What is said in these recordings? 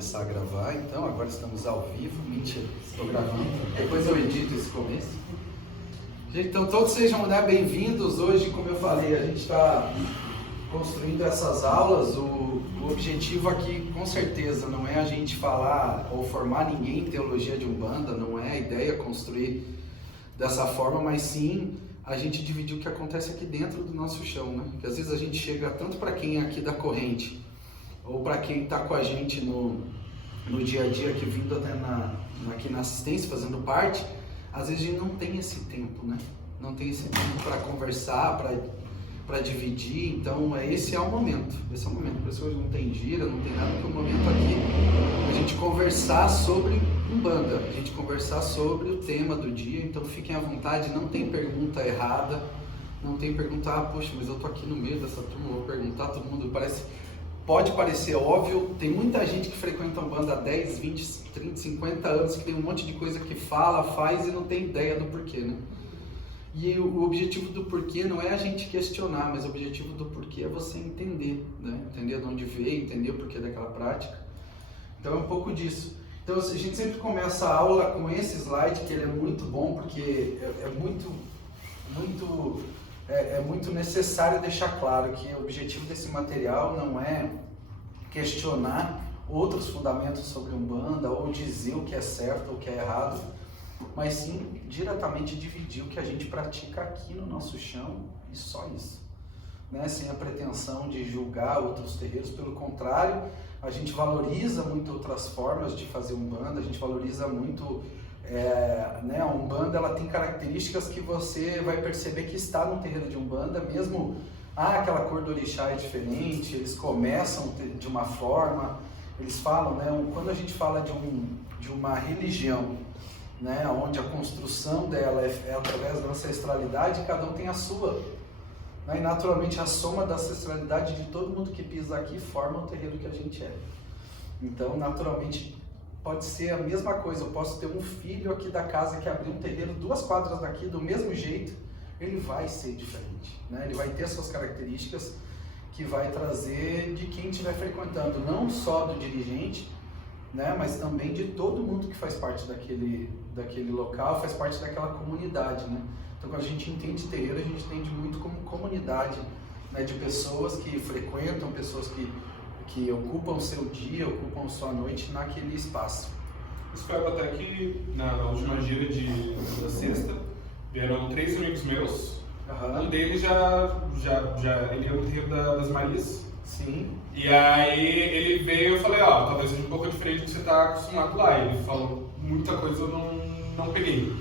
começar a gravar, então agora estamos ao vivo, mentira, estou gravando, depois eu edito esse começo. Gente, então todos sejam bem-vindos. Hoje, como eu falei, a gente está construindo essas aulas. O objetivo aqui, com certeza, não é a gente falar ou formar ninguém em teologia de Umbanda, não é a ideia construir dessa forma, mas sim a gente dividir o que acontece aqui dentro do nosso chão, né? Porque às vezes a gente chega tanto para quem é aqui da corrente, ou para quem está com a gente no dia a dia, aqui vindo até aqui na assistência, fazendo parte, às vezes a gente não tem esse tempo, né? Não tem esse tempo para conversar, para dividir. Então esse é o momento, Por isso hoje não tem gira, não tem nada, porque o momento aqui é a gente conversar sobre Umbanda, a gente conversar sobre o tema do dia. Então fiquem à vontade, não tem pergunta errada, não tem pergunta, poxa, mas eu tô aqui no meio dessa turma, vou perguntar, todo mundo pode parecer óbvio. Tem muita gente que frequenta Umbanda há 10, 20, 30, 50 anos, que tem um monte de coisa que fala, faz e não tem ideia do porquê, né? E o objetivo do porquê não é a gente questionar, mas o objetivo do porquê é você entender, né? Entender de onde veio, entender o porquê daquela prática. Então é um pouco disso. Então a gente sempre começa a aula com esse slide, que ele é muito bom, porque é muito necessário deixar claro que o objetivo desse material não é questionar outros fundamentos sobre Umbanda ou dizer o que é certo ou o que é errado, mas sim diretamente dividir o que a gente pratica aqui no nosso chão e só isso, né? Sem a pretensão de julgar outros terreiros. Pelo contrário, a gente valoriza muito outras formas de fazer Umbanda, a gente valoriza muito a Umbanda. Ela tem características que você vai perceber que está no terreiro de Umbanda, mesmo aquela cor do orixá é diferente, eles começam de uma forma, eles falam, né, quando a gente fala de uma religião, né, onde a construção dela é através da ancestralidade, cada um tem a sua, né, e naturalmente a soma da ancestralidade de todo mundo que pisa aqui forma o terreiro que a gente é. Então, naturalmente, pode ser a mesma coisa. Eu posso ter um filho aqui da casa que abriu um terreiro 2 quadras daqui, do mesmo jeito, ele vai ser diferente, né? Ele vai ter as suas características que vai trazer de quem estiver frequentando, não só do dirigente, né, mas também de todo mundo que faz parte daquele local, faz parte daquela comunidade, né? Então, quando a gente entende terreiro, a gente entende muito como comunidade, né, de pessoas que frequentam, pessoas que ocupam o seu dia, ocupam sua noite naquele espaço. Espero até que na última gira da sexta vieram 3 amigos meus. Um deles ele é o terreiro das Marias. Sim. E aí ele veio e eu falei, talvez seja um pouco diferente do que você está acostumado lá. Ele falou muita coisa, eu não peguei.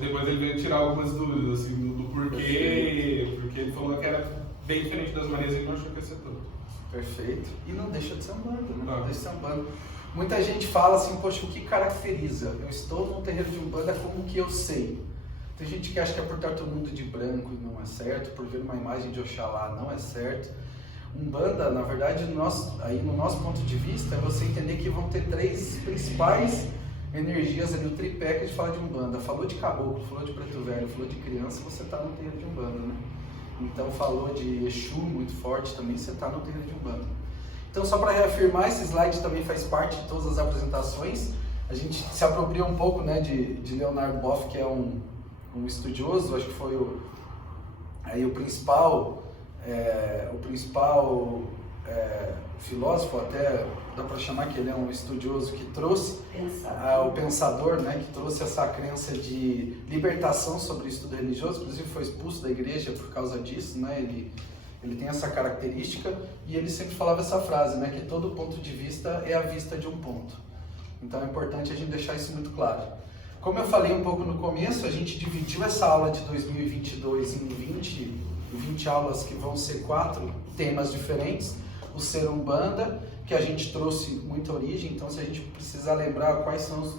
Depois ele veio tirar algumas dúvidas assim, do porquê, porque ele falou que era bem diferente das Marias e não achou que ia ser tudo. Perfeito. E não deixa de ser Umbanda, né? Não deixa de ser Umbanda. Muita gente fala assim, poxa, o que caracteriza? Eu estou num terreiro de Umbanda, como que eu sei? Tem gente que acha que é por estar todo mundo de branco e não é certo, por ver uma imagem de Oxalá não é certo. Umbanda, na verdade, no nosso ponto de vista, é você entender que vão ter 3 principais energias ali, o tripé que a gente fala de Umbanda. Falou de caboclo, falou de preto velho, falou de criança, você está no terreiro de Umbanda, né? Então falou de Exu muito forte, também você está no terreiro de Umbanda. Então, só para reafirmar, esse slide também faz parte de todas as apresentações. A gente se apropria um pouco, né, de Leonardo Boff, que é um estudioso, acho que foi o principal filósofo, até dá para chamar que ele é um estudioso que trouxe o pensador, né, que trouxe essa crença de libertação sobre o estudo religioso. Inclusive foi expulso da igreja por causa disso, né? Ele tem essa característica e ele sempre falava essa frase, né, que todo ponto de vista é a vista de um ponto. Então é importante a gente deixar isso muito claro. Como eu falei um pouco no começo, a gente dividiu essa aula de 2022 em 20 aulas que vão ser 4 temas diferentes. O ser Umbanda, que a gente trouxe muita origem, então se a gente precisar lembrar quais são os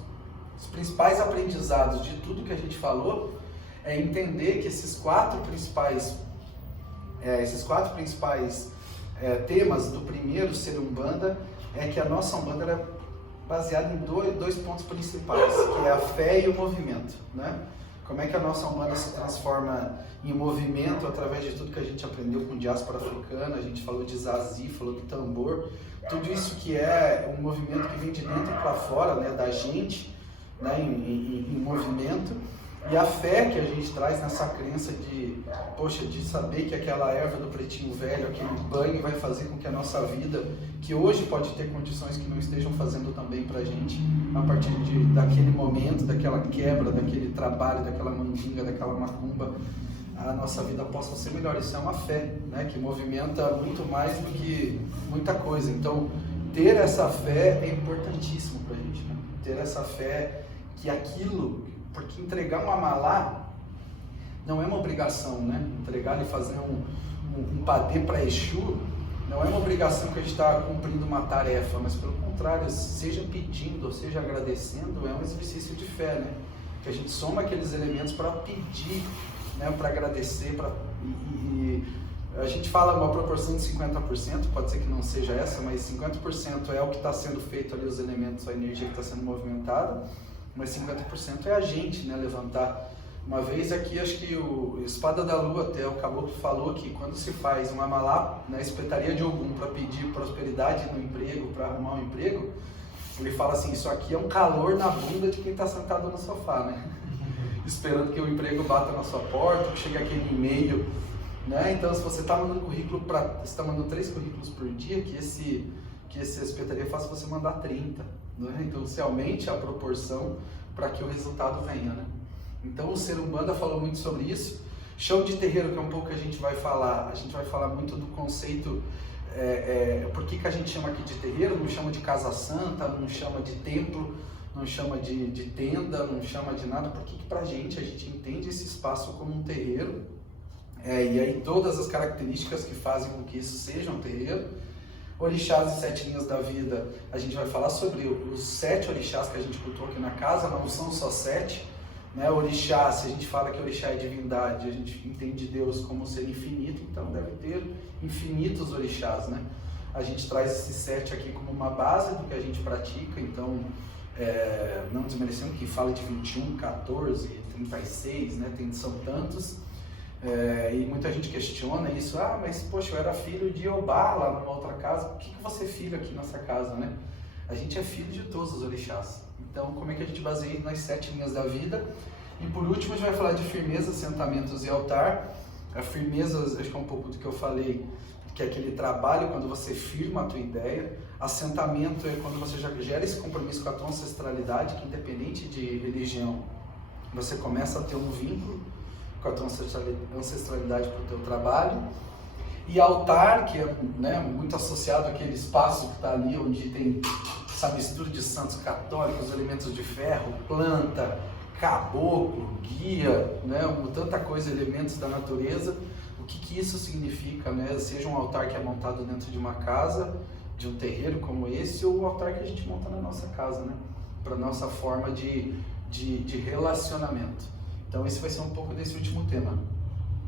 principais aprendizados de tudo que a gente falou, é entender que esses 4 principais temas do primeiro ser Umbanda é que a nossa Umbanda era baseada em dois pontos principais, que é a fé e o movimento, né? como é que a nossa Umbanda se transforma em movimento através de tudo que a gente aprendeu com diáspora africana, a gente falou de zazi, falou do tambor, tudo isso que é um movimento que vem de dentro para fora, né, da gente, né, em movimento, e a fé que a gente traz nessa crença de, poxa, de saber que aquela erva do pretinho velho, aquele banho vai fazer com que a nossa vida, que hoje pode ter condições que não estejam fazendo também pra gente, a partir daquele momento, daquela quebra, daquele trabalho, daquela mandinga, daquela macumba, a nossa vida possa ser melhor. Isso é uma fé, né, que movimenta muito mais do que muita coisa. Então, ter essa fé é importantíssimo pra gente, né? Ter essa fé que aquilo... Porque entregar uma malá não é uma obrigação, né? Entregar e fazer um padê para Exu não é uma obrigação que a gente está cumprindo uma tarefa, mas pelo contrário, seja pedindo ou seja agradecendo, é um exercício de fé, né? Que a gente soma aqueles elementos para pedir, né? Para agradecer, e a gente fala uma proporção de 50%, pode ser que não seja essa, mas 50% é o que está sendo feito ali, os elementos, a energia que está sendo movimentada, mas 50% é a gente, né, levantar. Uma vez aqui, acho que o Espada da Lua, até o Caboclo falou que quando se faz uma malá na espetaria de Ogum para pedir prosperidade no emprego, para arrumar um emprego, ele fala assim, isso aqui é um calor na bunda de quem está sentado no sofá, né? Esperando que o emprego bata na sua porta, que chegue aquele e-mail, né? Então, se você está mandando currículo, você está mandando 3 currículos por dia, que essa espetaria faça você mandar 30, né? Então, você aumente a proporção para que o resultado venha, né? Então, o Ser Umbanda falou muito sobre isso. Chão de terreiro, que é um pouco que a gente vai falar muito do conceito, por que a gente chama aqui de terreiro, não chama de casa santa, não chama de templo, não chama de tenda, não chama de nada, porque que pra gente, a gente entende esse espaço como um terreiro, e aí todas as características que fazem com que isso seja um terreiro. Orixás e 7 linhas da vida, a gente vai falar sobre os 7 orixás que a gente cultuou aqui na casa, não são só 7, né? Orixá, se a gente fala que orixá é divindade, a gente entende Deus como ser infinito, então deve ter infinitos orixás, né? A gente traz esses 7 aqui como uma base do que a gente pratica, então não desmerecendo que fala de 21, 14, 36, né? São tantos. E muita gente questiona isso, mas poxa, eu era filho de Obá lá numa outra casa, por que você é filho aqui nessa casa, né? A gente é filho de todos os orixás. Então, como é que a gente baseia nas 7 linhas da vida? E por último, a gente vai falar de firmeza, assentamentos e altar. A firmeza, acho que é um pouco do que eu falei, que é aquele trabalho quando você firma a tua ideia. Assentamento é quando você já gera esse compromisso com a tua ancestralidade, que independente de religião, você começa a ter um vínculo com a tua ancestralidade para o teu trabalho. E altar, que é, né, muito associado àquele espaço que está ali, onde tem essa mistura de santos católicos, elementos de ferro, planta, caboclo, guia, né, tanta coisa, elementos da natureza. O que isso significa, né? Seja um altar que é montado dentro de uma casa, de um terreiro como esse, ou o altar que a gente monta na nossa casa, né? Para a nossa forma de relacionamento. Então esse vai ser um pouco desse último tema.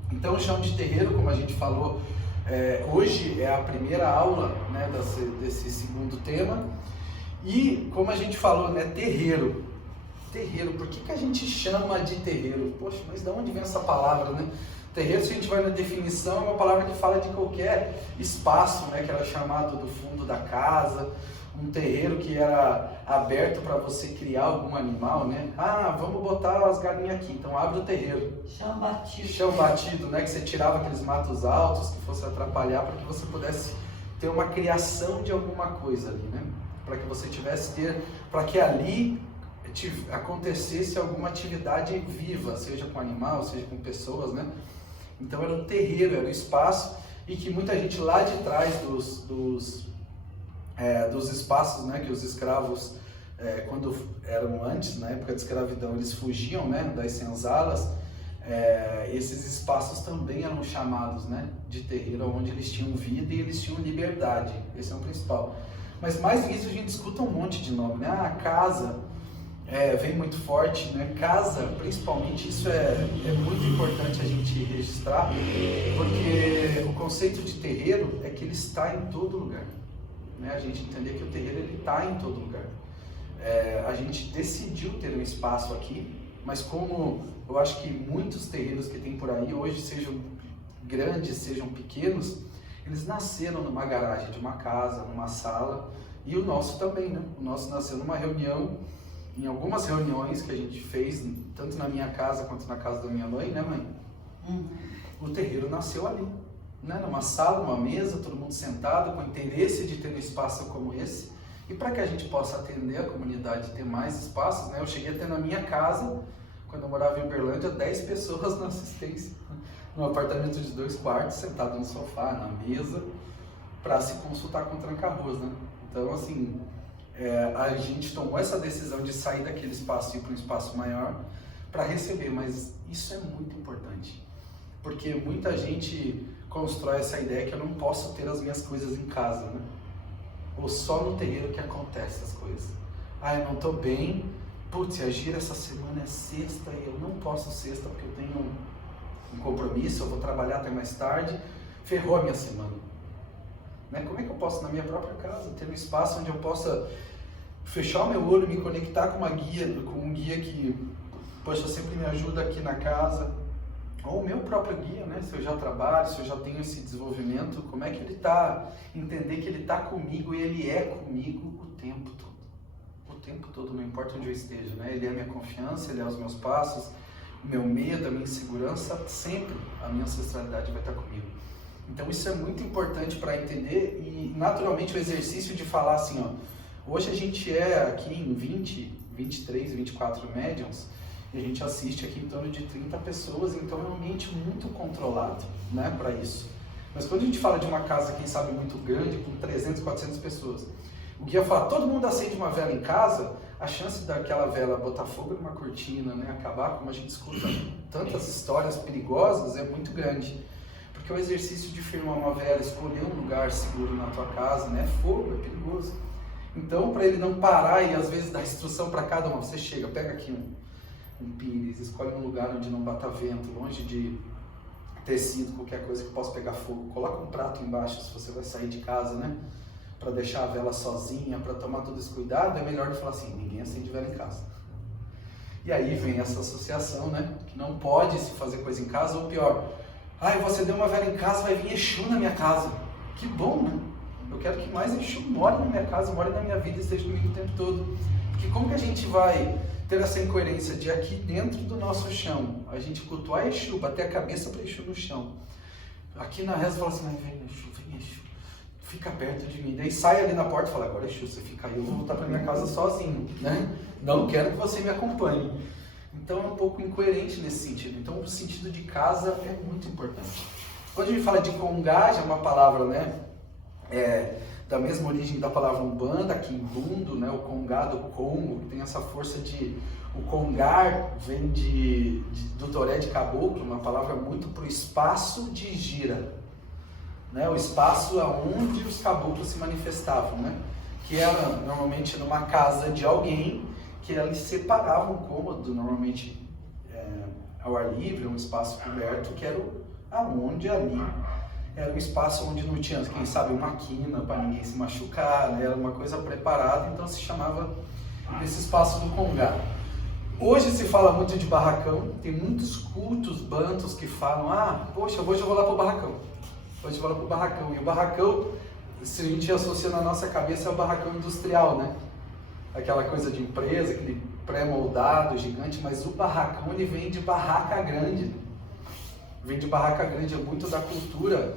Então o chão de terreiro, como a gente falou, hoje é a primeira aula, né, desse segundo tema. E como a gente falou, né, terreiro, por que a gente chama de terreiro? Poxa, mas de onde vem essa palavra, né? Terreiro, se a gente vai na definição, é uma palavra que fala de qualquer espaço, né, que era chamado do fundo da casa, um terreiro que era aberto para você criar algum animal, né? Vamos botar as galinhas aqui, então abre o terreiro. Chão batido. Chão batido, né? Que você tirava aqueles matos altos que fosse atrapalhar para que você pudesse ter uma criação de alguma coisa ali, né? Para que você para que ali acontecesse alguma atividade viva, seja com animal, seja com pessoas, né? Então era um terreiro, era um espaço, e que muita gente lá de trás dos espaços, né, que os escravos, quando eram antes, na época de escravidão, eles fugiam, né, das senzalas, esses espaços também eram chamados, né, de terreiro, onde eles tinham vida e eles tinham liberdade. Esse é o principal. Mas mais do que isso, a gente escuta um monte de nome, né? A casa vem muito forte, né? Casa, principalmente, isso é muito importante a gente registrar, porque o conceito de terreiro é que ele está em todo lugar, né? A gente entender que o terreiro ele está em todo lugar. A gente decidiu ter um espaço aqui, mas como eu acho que muitos terreiros que tem por aí hoje, sejam grandes, sejam pequenos, eles nasceram numa garagem de uma casa, numa sala, e o nosso também, né? O nosso nasceu numa reunião, em algumas reuniões que a gente fez, tanto na minha casa quanto na casa da minha mãe, né, mãe? O terreiro nasceu ali, né? Numa sala, numa mesa, todo mundo sentado, com interesse de ter um espaço como esse. E para que a gente possa atender a comunidade e ter mais espaços, né? Eu cheguei a ter na minha casa, quando eu morava em Uberlândia, 10 pessoas na assistência, num apartamento de 2 quartos, sentado no sofá, na mesa, para se consultar com tranca-arroz, né? Então, assim, a gente tomou essa decisão de sair daquele espaço e ir para um espaço maior para receber, mas isso é muito importante, porque muita gente constrói essa ideia que eu não posso ter as minhas coisas em casa, né? Ou só no terreiro que acontece as coisas. Ah, eu não tô bem, putz, a gira essa semana é sexta e eu não posso sexta porque eu tenho um compromisso, eu vou trabalhar até mais tarde, ferrou a minha semana. Né? Como é que eu posso, na minha própria casa, ter um espaço onde eu possa fechar o meu olho, me conectar com um guia que, poxa, sempre me ajuda aqui na casa, ou o meu próprio guia, né? Se eu já trabalho, se eu já tenho esse desenvolvimento, como é que ele está, entender que ele está comigo e ele é comigo o tempo todo. O tempo todo, não importa onde eu esteja, né? Ele é a minha confiança, ele é os meus passos, o meu medo, a minha insegurança, sempre a minha ancestralidade vai estar comigo. Então isso é muito importante para entender e naturalmente o exercício de falar assim, ó, hoje a gente é aqui em 20, 23, 24 médiums, e a gente assiste aqui em torno de 30 pessoas, então é um ambiente muito controlado, né, para isso. Mas quando a gente fala de uma casa, quem sabe, muito grande, com 300, 400 pessoas, o guia fala, todo mundo acende uma vela em casa, a chance daquela vela botar fogo numa cortina, né, acabar, como a gente escuta tantas histórias perigosas, é muito grande. Porque o exercício de firmar uma vela, escolher um lugar seguro na tua casa, né, fogo, é perigoso. Então, para ele não parar e às vezes dar instrução para cada um, você chega, pega aqui um pires, escolhe um lugar onde não bata vento, longe de tecido, qualquer coisa que possa pegar fogo, coloca um prato embaixo se você vai sair de casa, né? Para deixar a vela sozinha, para tomar todo esse cuidado, é melhor de falar assim, ninguém acende vela em casa. E aí vem essa associação, né? Que não pode se fazer coisa em casa, ou pior, você deu uma vela em casa, vai vir Exu na minha casa. Que bom, né? Eu quero que mais Exu more na minha casa, more na minha vida e esteja comigo o tempo todo. Porque como que a gente vai ter essa incoerência de aqui dentro do nosso chão, a gente cultuar Exu, bater a cabeça para Exu no chão. Aqui na reza fala assim, vem Exu, fica perto de mim. Daí sai ali na porta e fala, agora Exu, você fica aí, eu vou voltar para minha casa sozinho, né? Não quero que você me acompanhe. Então é um pouco incoerente nesse sentido. Então o sentido de casa é muito importante. Quando a gente fala de congá, já é uma palavra, né? Da mesma origem da palavra umbanda, quimbundo, né? O congá do Congo, que tem essa força de... O congar vem do toré de caboclo, uma palavra muito para o espaço de gira, né? O espaço onde os caboclos se manifestavam, né? Que era normalmente numa casa de alguém, que eles separavam um cômodo, normalmente ao ar livre, um espaço coberto, que era aonde ali era um espaço onde não tinha, quem sabe, uma quina para ninguém se machucar, né? Era uma coisa preparada, então se chamava esse espaço do congá. Hoje se fala muito de barracão, tem muitos cultos bantos que falam, poxa, hoje eu vou lá para o barracão, hoje eu vou lá para o barracão, e o barracão, se a gente associa na nossa cabeça, é o barracão industrial, né? Aquela coisa de empresa, aquele pré-moldado gigante, mas o barracão ele vem de barraca grande. Vem de barraca grande, é muito da cultura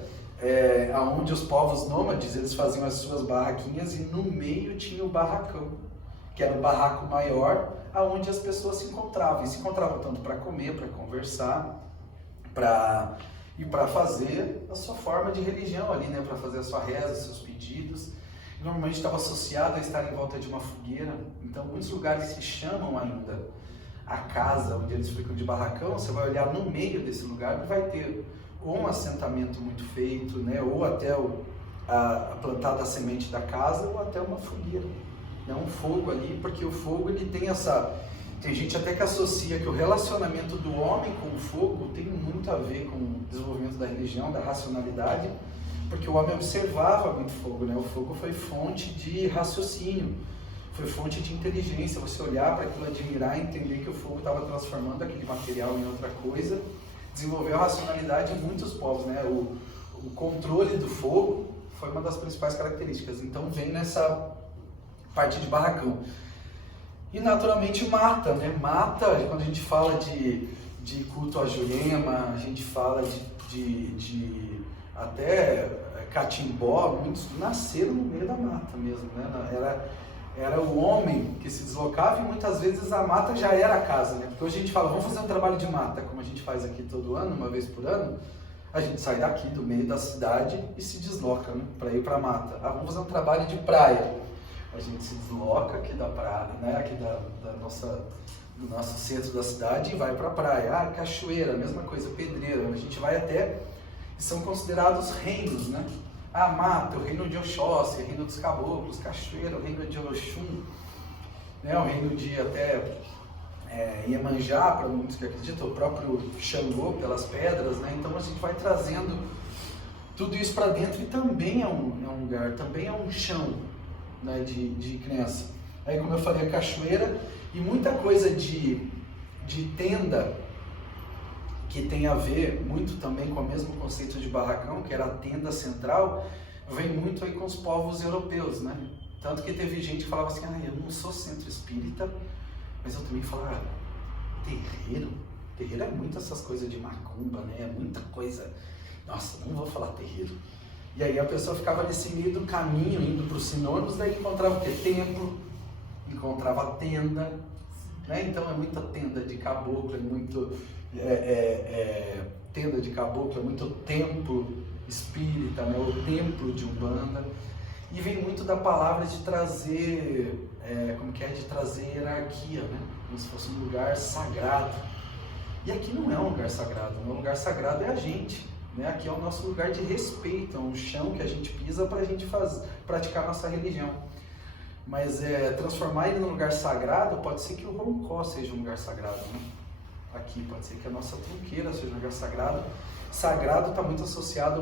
onde os povos nômades eles faziam as suas barraquinhas e no meio tinha o barracão, que era o barraco maior, aonde as pessoas se encontravam. E se encontravam tanto para comer, para conversar, para fazer a sua forma de religião ali, né? Para fazer a sua reza, seus pedidos. Normalmente estava associado a estar em volta de uma fogueira. Então, muitos lugares se chamam ainda a casa onde eles ficam de barracão. Você vai olhar no meio desse lugar e vai ter ou um assentamento muito feito, né? Ou até a plantada semente da casa, ou até uma fogueira, né? Um fogo ali, porque o fogo ele tem essa... Tem gente até que associa que o relacionamento do homem com o fogo tem muito a ver com o desenvolvimento da religião, da racionalidade, porque o homem observava muito fogo, né? O fogo foi fonte de raciocínio, foi fonte de inteligência, você olhar para aquilo, admirar, entender que o fogo estava transformando aquele material em outra coisa, desenvolveu a racionalidade em muitos povos, né? O controle do fogo foi uma das principais características, então vem nessa parte de barracão. E naturalmente mata, né? Mata, quando a gente fala de culto a Jurema, a gente fala de até catimbó, muitos nasceram no meio da mata mesmo, né? Era o homem que se deslocava e muitas vezes a mata já era a casa, né? Porque hoje a gente fala, vamos fazer um trabalho de mata, como a gente faz aqui todo ano, uma vez por ano, a gente sai daqui do meio da cidade e se desloca, né? Para ir para a mata. Ah, vamos fazer um trabalho de praia. A gente se desloca aqui da praia, né? Aqui do nosso centro da cidade e vai para a praia. Ah, cachoeira, mesma coisa, pedreira. A gente vai até, são considerados reinos, né? Ah, mata, o reino de Oxóssi, o reino dos caboclos, cachoeira, o reino de Oxum, né? O reino de até Iemanjá, para muitos que acreditam, o próprio Xangô pelas pedras, né? Então a gente vai trazendo tudo isso para dentro e também é um lugar, também é um chão, né? de crença. Aí, como eu falei, a cachoeira e muita coisa de tenda, que tem a ver muito também com o mesmo conceito de barracão, que era a tenda central, vem muito aí com os povos europeus, né? Tanto que teve gente que falava assim, eu não sou centro espírita, mas eu também falava, terreiro é muito essas coisas de macumba, né? É muita coisa, nossa, não vou falar terreiro. E aí a pessoa ficava nesse meio do caminho, indo para os sinônimos, daí encontrava o quê? Templo, encontrava tenda, né? Então é muita tenda de caboclo, é muito tenda de caboclo, é muito templo espírita, né? O templo de Umbanda. E vem muito da palavra de trazer, de trazer hierarquia, né? Como se fosse um lugar sagrado. E aqui não é um lugar sagrado, né? O lugar sagrado é a gente, né? Aqui é o nosso lugar de respeito, é um chão que a gente pisa para a gente praticar a nossa religião. Mas transformar ele num lugar sagrado, pode ser que o Roncó seja um lugar sagrado, né? Aqui pode ser que a nossa Trunqueira seja um lugar sagrado. Sagrado está muito associado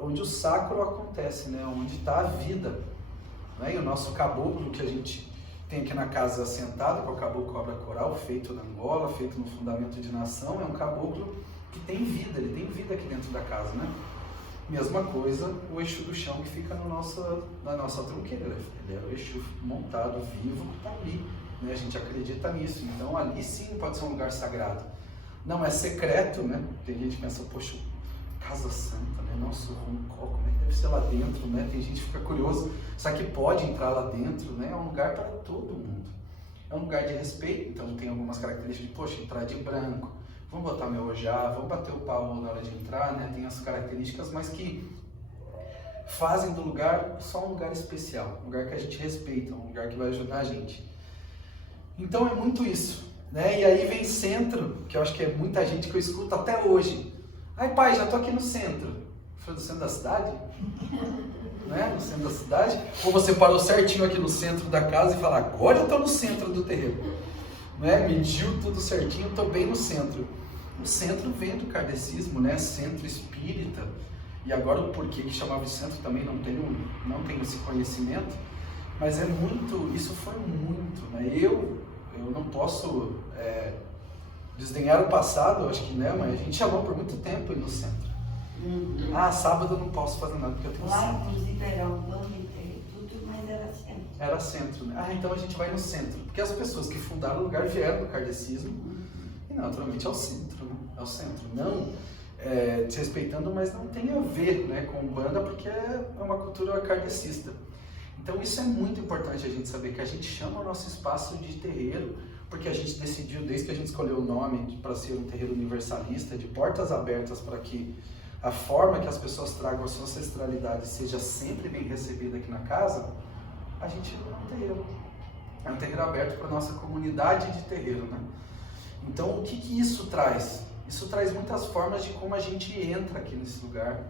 onde o sacro acontece, né? Onde está a vida, né? E o nosso caboclo que a gente tem aqui na casa assentado, que é o caboclo cobra coral, feito na Angola, feito no fundamento de nação, é um caboclo que tem vida, ele tem vida aqui dentro da casa, né? Mesma coisa o Exu do chão que fica na nossa Trunqueira, ele é o Exu montado, vivo, que está ali, né? A gente acredita nisso, então ali sim pode ser um lugar sagrado. Não é secreto, né? Tem gente que pensa, poxa, Casa Santa, né? Nosso Roncó, como é que deve ser lá dentro, né? Tem gente que fica curioso, será que pode entrar lá dentro, né? É um lugar para todo mundo. É um lugar de respeito, então tem algumas características de, poxa, entrar de branco, vamos botar meu ojá, vamos bater o pau na hora de entrar, né? Tem as características, mas que fazem do lugar só um lugar especial, um lugar que a gente respeita, um lugar que vai ajudar a gente. Então é muito isso, né? E aí vem centro, que eu acho que é muita gente que eu escuto até hoje. Ai pai, já tô aqui no centro. Foi do centro da cidade? Né? No centro da cidade? Ou você parou certinho aqui no centro da casa e fala, agora eu tô no centro do terreno. Né? Mediu tudo certinho, tô bem no centro. O centro vem do kardecismo, né? Centro espírita. E agora o porquê que chamava de centro também não tenho esse conhecimento. Mas é muito, isso foi muito, né? Eu não posso desdenhar o passado, acho que né, mas a gente chamou por muito tempo ir no centro. Uhum. Ah, sábado eu não posso fazer nada porque eu tenho Lá, centro. inclusive, era um banco e tudo, mas era centro. Era centro, né? Ah, então a gente vai no centro. Porque as pessoas que fundaram o lugar vieram do kardecismo e naturalmente é o centro, né? É o centro. Não desrespeitando, mas não tem a ver, né, com Umbanda porque é uma cultura kardecista. Então isso é muito importante a gente saber, que a gente chama o nosso espaço de terreiro, porque a gente decidiu, desde que a gente escolheu o nome para ser um terreiro universalista, de portas abertas para que a forma que as pessoas tragam a sua ancestralidade seja sempre bem recebida aqui na casa, a gente é um terreiro. É um terreiro aberto para a nossa comunidade de terreiro, né? Então o que isso traz? Isso traz muitas formas de como a gente entra aqui nesse lugar,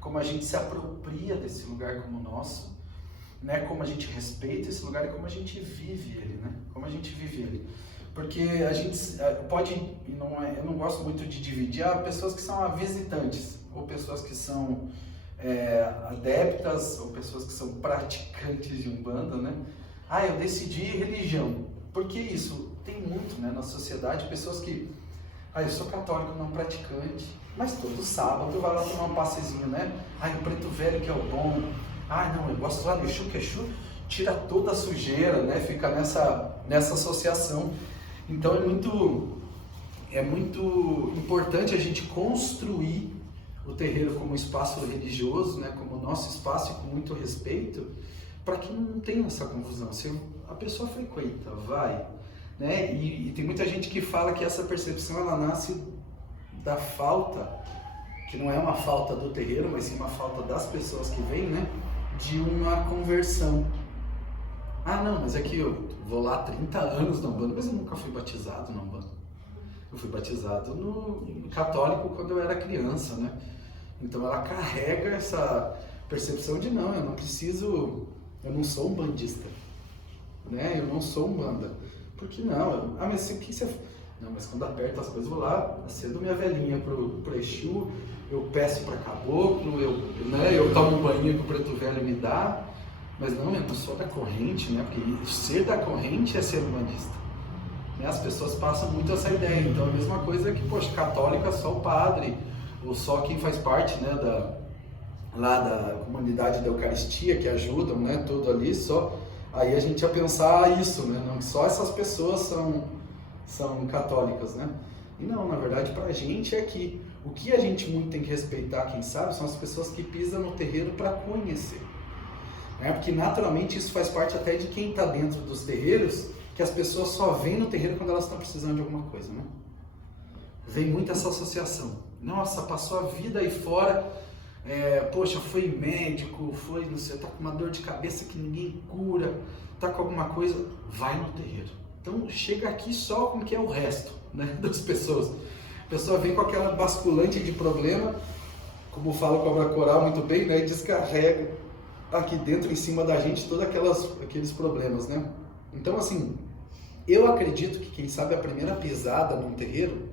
como a gente se apropria desse lugar como nosso, né, como a gente respeita esse lugar e como a gente vive ele, né? Como a gente vive ele. Porque a gente pode, eu não gosto muito de dividir, pessoas que são visitantes, ou pessoas que são adeptas, ou pessoas que são praticantes de Umbanda, né? Ah, eu decidi religião. Porque isso tem muito, né, na sociedade, pessoas que... Ah, eu sou católico não praticante, mas todo sábado eu vai lá tomar um passezinho, né? Ah, o preto velho que é o bom. Ah, não, eu gosto lá do Exu, que Exu tira toda a sujeira, né? Fica nessa associação. Então é muito importante a gente construir o terreiro como espaço religioso, né? Como nosso espaço e com muito respeito, para que não tenha essa confusão. Se a pessoa frequenta, vai, né? E tem muita gente que fala que essa percepção ela nasce da falta, que não é uma falta do terreiro, mas sim uma falta das pessoas que vêm, né? De uma conversão. Ah, não, mas é que eu vou lá há 30 anos na Umbanda, mas eu nunca fui batizado na Umbanda. Eu fui batizado no católico quando eu era criança, né? Então ela carrega essa percepção de não, eu não preciso, eu não sou umbandista, né? Eu não sou umbanda. Por que não? Ah, mas o que você... Não, mas quando aperta as coisas, eu vou lá, acedo minha velhinha pro Exu, eu peço para caboclo, eu tomo um banho que o preto velho me dá, mas não, eu não sou da corrente, né? Porque ser da corrente é ser umbandista. Né? As pessoas passam muito essa ideia, então a mesma coisa que, poxa, católico é só o padre, ou só quem faz parte, né, lá da comunidade da Eucaristia, que ajudam, né, tudo ali, só... Aí a gente ia pensar isso, né? Não, só essas pessoas são católicas, né? E não, na verdade, pra gente é que o que a gente muito tem que respeitar, quem sabe, são as pessoas que pisam no terreiro para conhecer. Né? Porque naturalmente isso faz parte até de quem está dentro dos terreiros, que as pessoas só vêm no terreiro quando elas estão precisando de alguma coisa, né? Vem muito essa associação. Nossa, passou a vida aí fora, poxa, foi médico, foi, não sei, tá com uma dor de cabeça que ninguém cura, tá com alguma coisa, vai no terreiro. Então chega aqui só como que é o resto, né, das pessoas. A pessoa vem com aquela basculante de problema, como fala o Cobra Coral muito bem, né, e descarrega aqui dentro, em cima da gente, todos aqueles problemas, né. Então assim, eu acredito que quem sabe a primeira pisada num terreiro,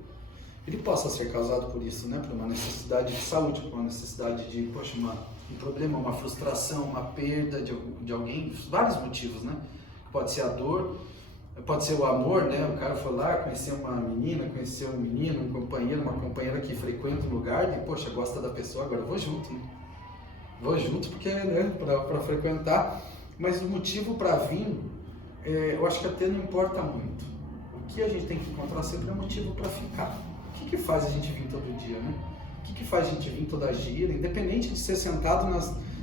ele possa ser causado por isso, né? Por uma necessidade de saúde, por uma necessidade de, poxa, um problema, uma frustração, uma perda de alguém, vários motivos, né? Pode ser a dor, pode ser o amor, né? O cara foi lá, conheceu uma menina, conheceu um menino, um companheiro, uma companheira que frequenta um lugar e, poxa, gosta da pessoa, agora eu vou junto, né? Vou junto porque, né, para frequentar, mas o motivo para vir, eu acho que até não importa muito. O que a gente tem que encontrar sempre é motivo para ficar. O que faz a gente vir todo dia, né? O que faz a gente vir toda gira, independente de ser sentado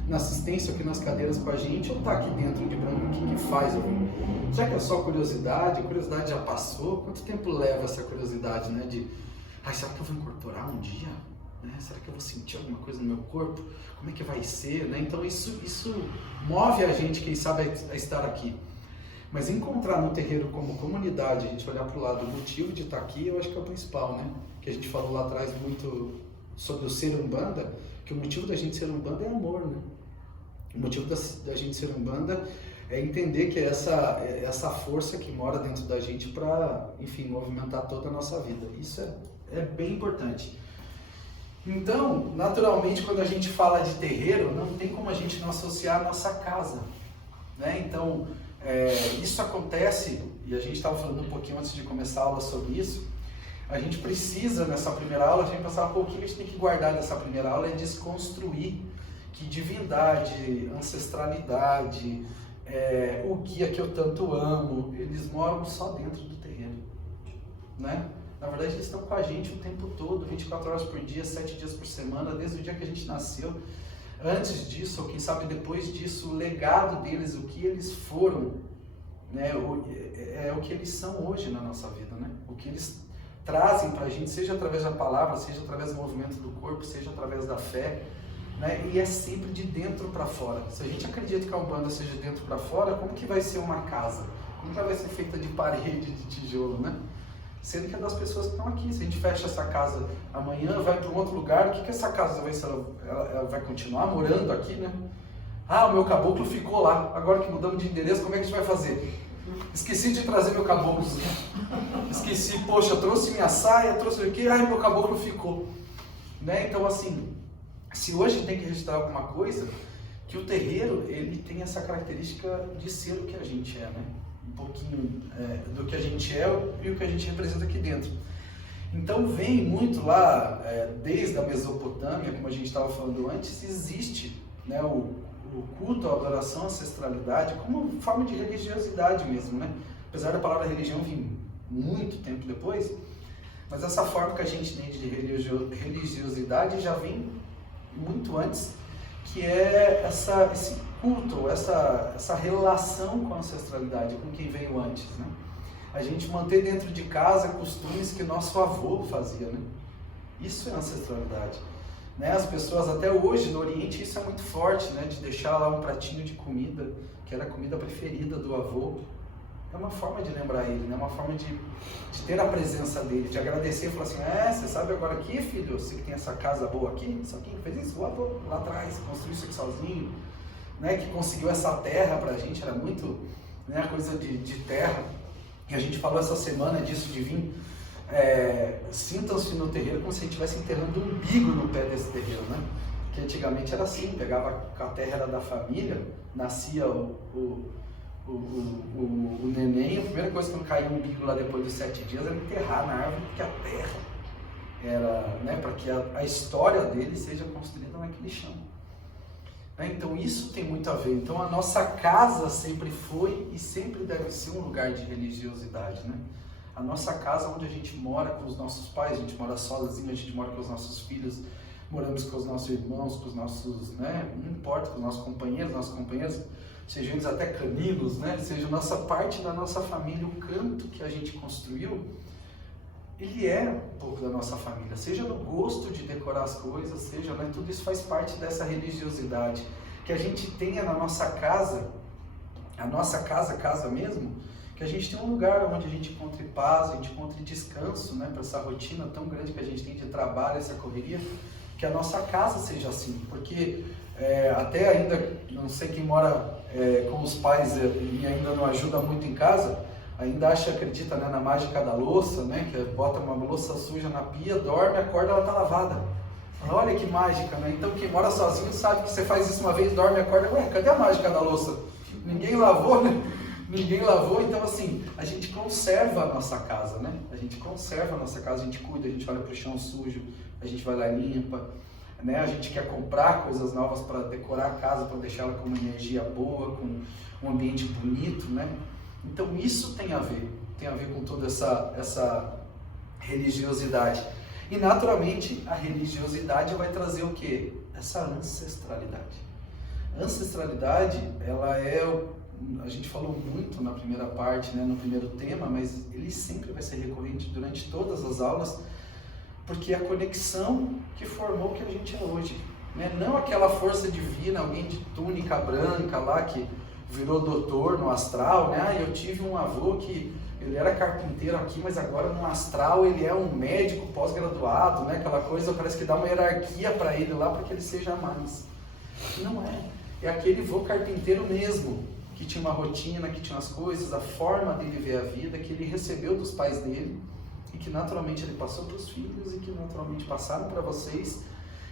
na assistência aqui nas cadeiras com a gente ou estar aqui dentro de branco, o que faz eu vir? Já que é só curiosidade, a curiosidade já passou, quanto tempo leva essa curiosidade, né? Será que eu vou incorporar um dia? Né? Será que eu vou sentir alguma coisa no meu corpo? Como é que vai ser, né? Então isso move a gente, quem sabe, a estar aqui. Mas encontrar no terreiro como comunidade, a gente olhar para o lado, o motivo de estar aqui, eu acho que é o principal, né? Que a gente falou lá atrás muito sobre o ser umbanda, que o motivo da gente ser umbanda é amor, né? O motivo da gente ser umbanda é entender que é essa força que mora dentro da gente para, enfim, movimentar toda a nossa vida. Isso é bem importante. Então, naturalmente, quando a gente fala de terreiro, não tem como a gente não associar a nossa casa, né? Então, isso acontece, e a gente estava falando um pouquinho antes de começar a aula sobre isso, a gente precisa, nessa primeira aula, a gente pensar, o que a gente tem que guardar nessa primeira aula é desconstruir que divindade, ancestralidade, o guia que eu tanto amo, eles moram só dentro do terreno, né? Na verdade, eles estão com a gente o tempo todo, 24 horas por dia, 7 dias por semana, desde o dia que a gente nasceu. Antes disso, ou quem sabe depois disso, o legado deles, o que eles foram, né, é o que eles são hoje na nossa vida, né? O que eles trazem para a gente, seja através da palavra, seja através do movimento do corpo, seja através da fé, né? E é sempre de dentro para fora. Se a gente acredita que a Umbanda seja de dentro para fora, como que vai ser uma casa? Como que ela vai ser feita de parede, de tijolo, né? Sendo que é das pessoas que estão aqui. Se a gente fecha essa casa amanhã, vai para um outro lugar, o que essa casa vai ser? Ela vai continuar morando aqui, né? Ah, o meu caboclo ficou lá. Agora que mudamos de endereço, como é que a gente vai fazer? Esqueci de trazer meu caboclo. Esqueci, poxa, trouxe minha saia, trouxe o quê? Ai, meu caboclo ficou. Né? Então, assim, se hoje tem que registrar alguma coisa, que o terreiro, ele tem essa característica de ser o que a gente é, né? Um pouquinho do que a gente é e o que a gente representa aqui dentro. Então vem muito lá, desde a Mesopotâmia, como a gente estava falando antes, existe, né, o culto, a adoração, a ancestralidade como forma de religiosidade mesmo, né? Apesar da palavra religião vir muito tempo depois, mas essa forma que a gente tem de religiosidade já vem muito antes, que é esse culto, essa relação com a ancestralidade, com quem veio antes, né? A gente manter dentro de casa costumes que nosso avô fazia, né? Isso é ancestralidade, né? As pessoas até hoje no Oriente isso é muito forte, né? De deixar lá um pratinho de comida, que era a comida preferida do avô. É uma forma de lembrar ele, né? Uma forma de ter a presença dele, de agradecer e falar assim, você sabe agora aqui, filho, você que tem essa casa boa aqui, isso aqui, fez isso, o avô lá atrás, construiu isso aqui sozinho, né? Que conseguiu essa terra pra gente, era muito, né, coisa de terra. E a gente falou essa semana disso, de vir, sintam-se no terreiro como se a gente estivesse enterrando um umbigo no pé desse terreiro, né? Que antigamente era assim, pegava a terra era da família, nascia o neném, a primeira coisa que não caía um umbigo lá depois dos 7 dias era enterrar na árvore, porque a terra era, né, para que a história dele seja construída naquele chão. Então isso tem muito a ver. Então a nossa casa sempre foi e sempre deve ser um lugar de religiosidade, né? A nossa casa onde a gente mora com os nossos pais, a gente mora sozinho, a gente mora com os nossos filhos, moramos com os nossos irmãos, com os nossos, né, não importa, com os nossos companheiros, sejam eles até caninos, né, seja nossa parte da nossa família, o canto que a gente construiu, ele é um pouco da nossa família, seja no gosto de decorar as coisas, seja, né, tudo isso faz parte dessa religiosidade, que a gente tenha na nossa casa, a nossa casa mesmo, que a gente tem um lugar onde a gente encontre paz, a gente encontre descanso, né, para essa rotina tão grande que a gente tem de trabalho, essa correria, que a nossa casa seja assim, porque até ainda, não sei quem mora com os pais e ainda não ajuda muito em casa, ainda acredita, né, na mágica da louça, né, que bota uma louça suja na pia, dorme, acorda, ela está lavada. Olha que mágica, né? Então quem mora sozinho sabe que você faz isso uma vez, dorme, acorda, cadê a mágica da louça? Ninguém lavou, né? Ninguém lavou, então assim, a gente conserva a nossa casa, né? A gente conserva a nossa casa, a gente cuida, a gente olha para o chão sujo, a gente vai lá e limpa, né? A gente quer comprar coisas novas para decorar a casa, para deixar ela com uma energia boa, com um ambiente bonito, né? Então isso tem a ver com toda essa religiosidade. E naturalmente a religiosidade vai trazer o quê? Essa ancestralidade. A ancestralidade, ela a gente falou muito na primeira parte, né, no primeiro tema, mas ele sempre vai ser recorrente durante todas as aulas, porque é a conexão que formou o que a gente é hoje, né? Não aquela força divina, alguém de túnica branca lá que virou doutor no astral, né? Eu tive um avô que ele era carpinteiro aqui, mas agora no astral ele é um médico pós-graduado, né? Aquela coisa parece que dá uma hierarquia para ele lá para que ele seja mais. Não é aquele vô carpinteiro mesmo, que tinha uma rotina, que tinha as coisas, a forma dele ver a vida, que ele recebeu dos pais dele e que naturalmente ele passou para os filhos e que naturalmente passaram para vocês,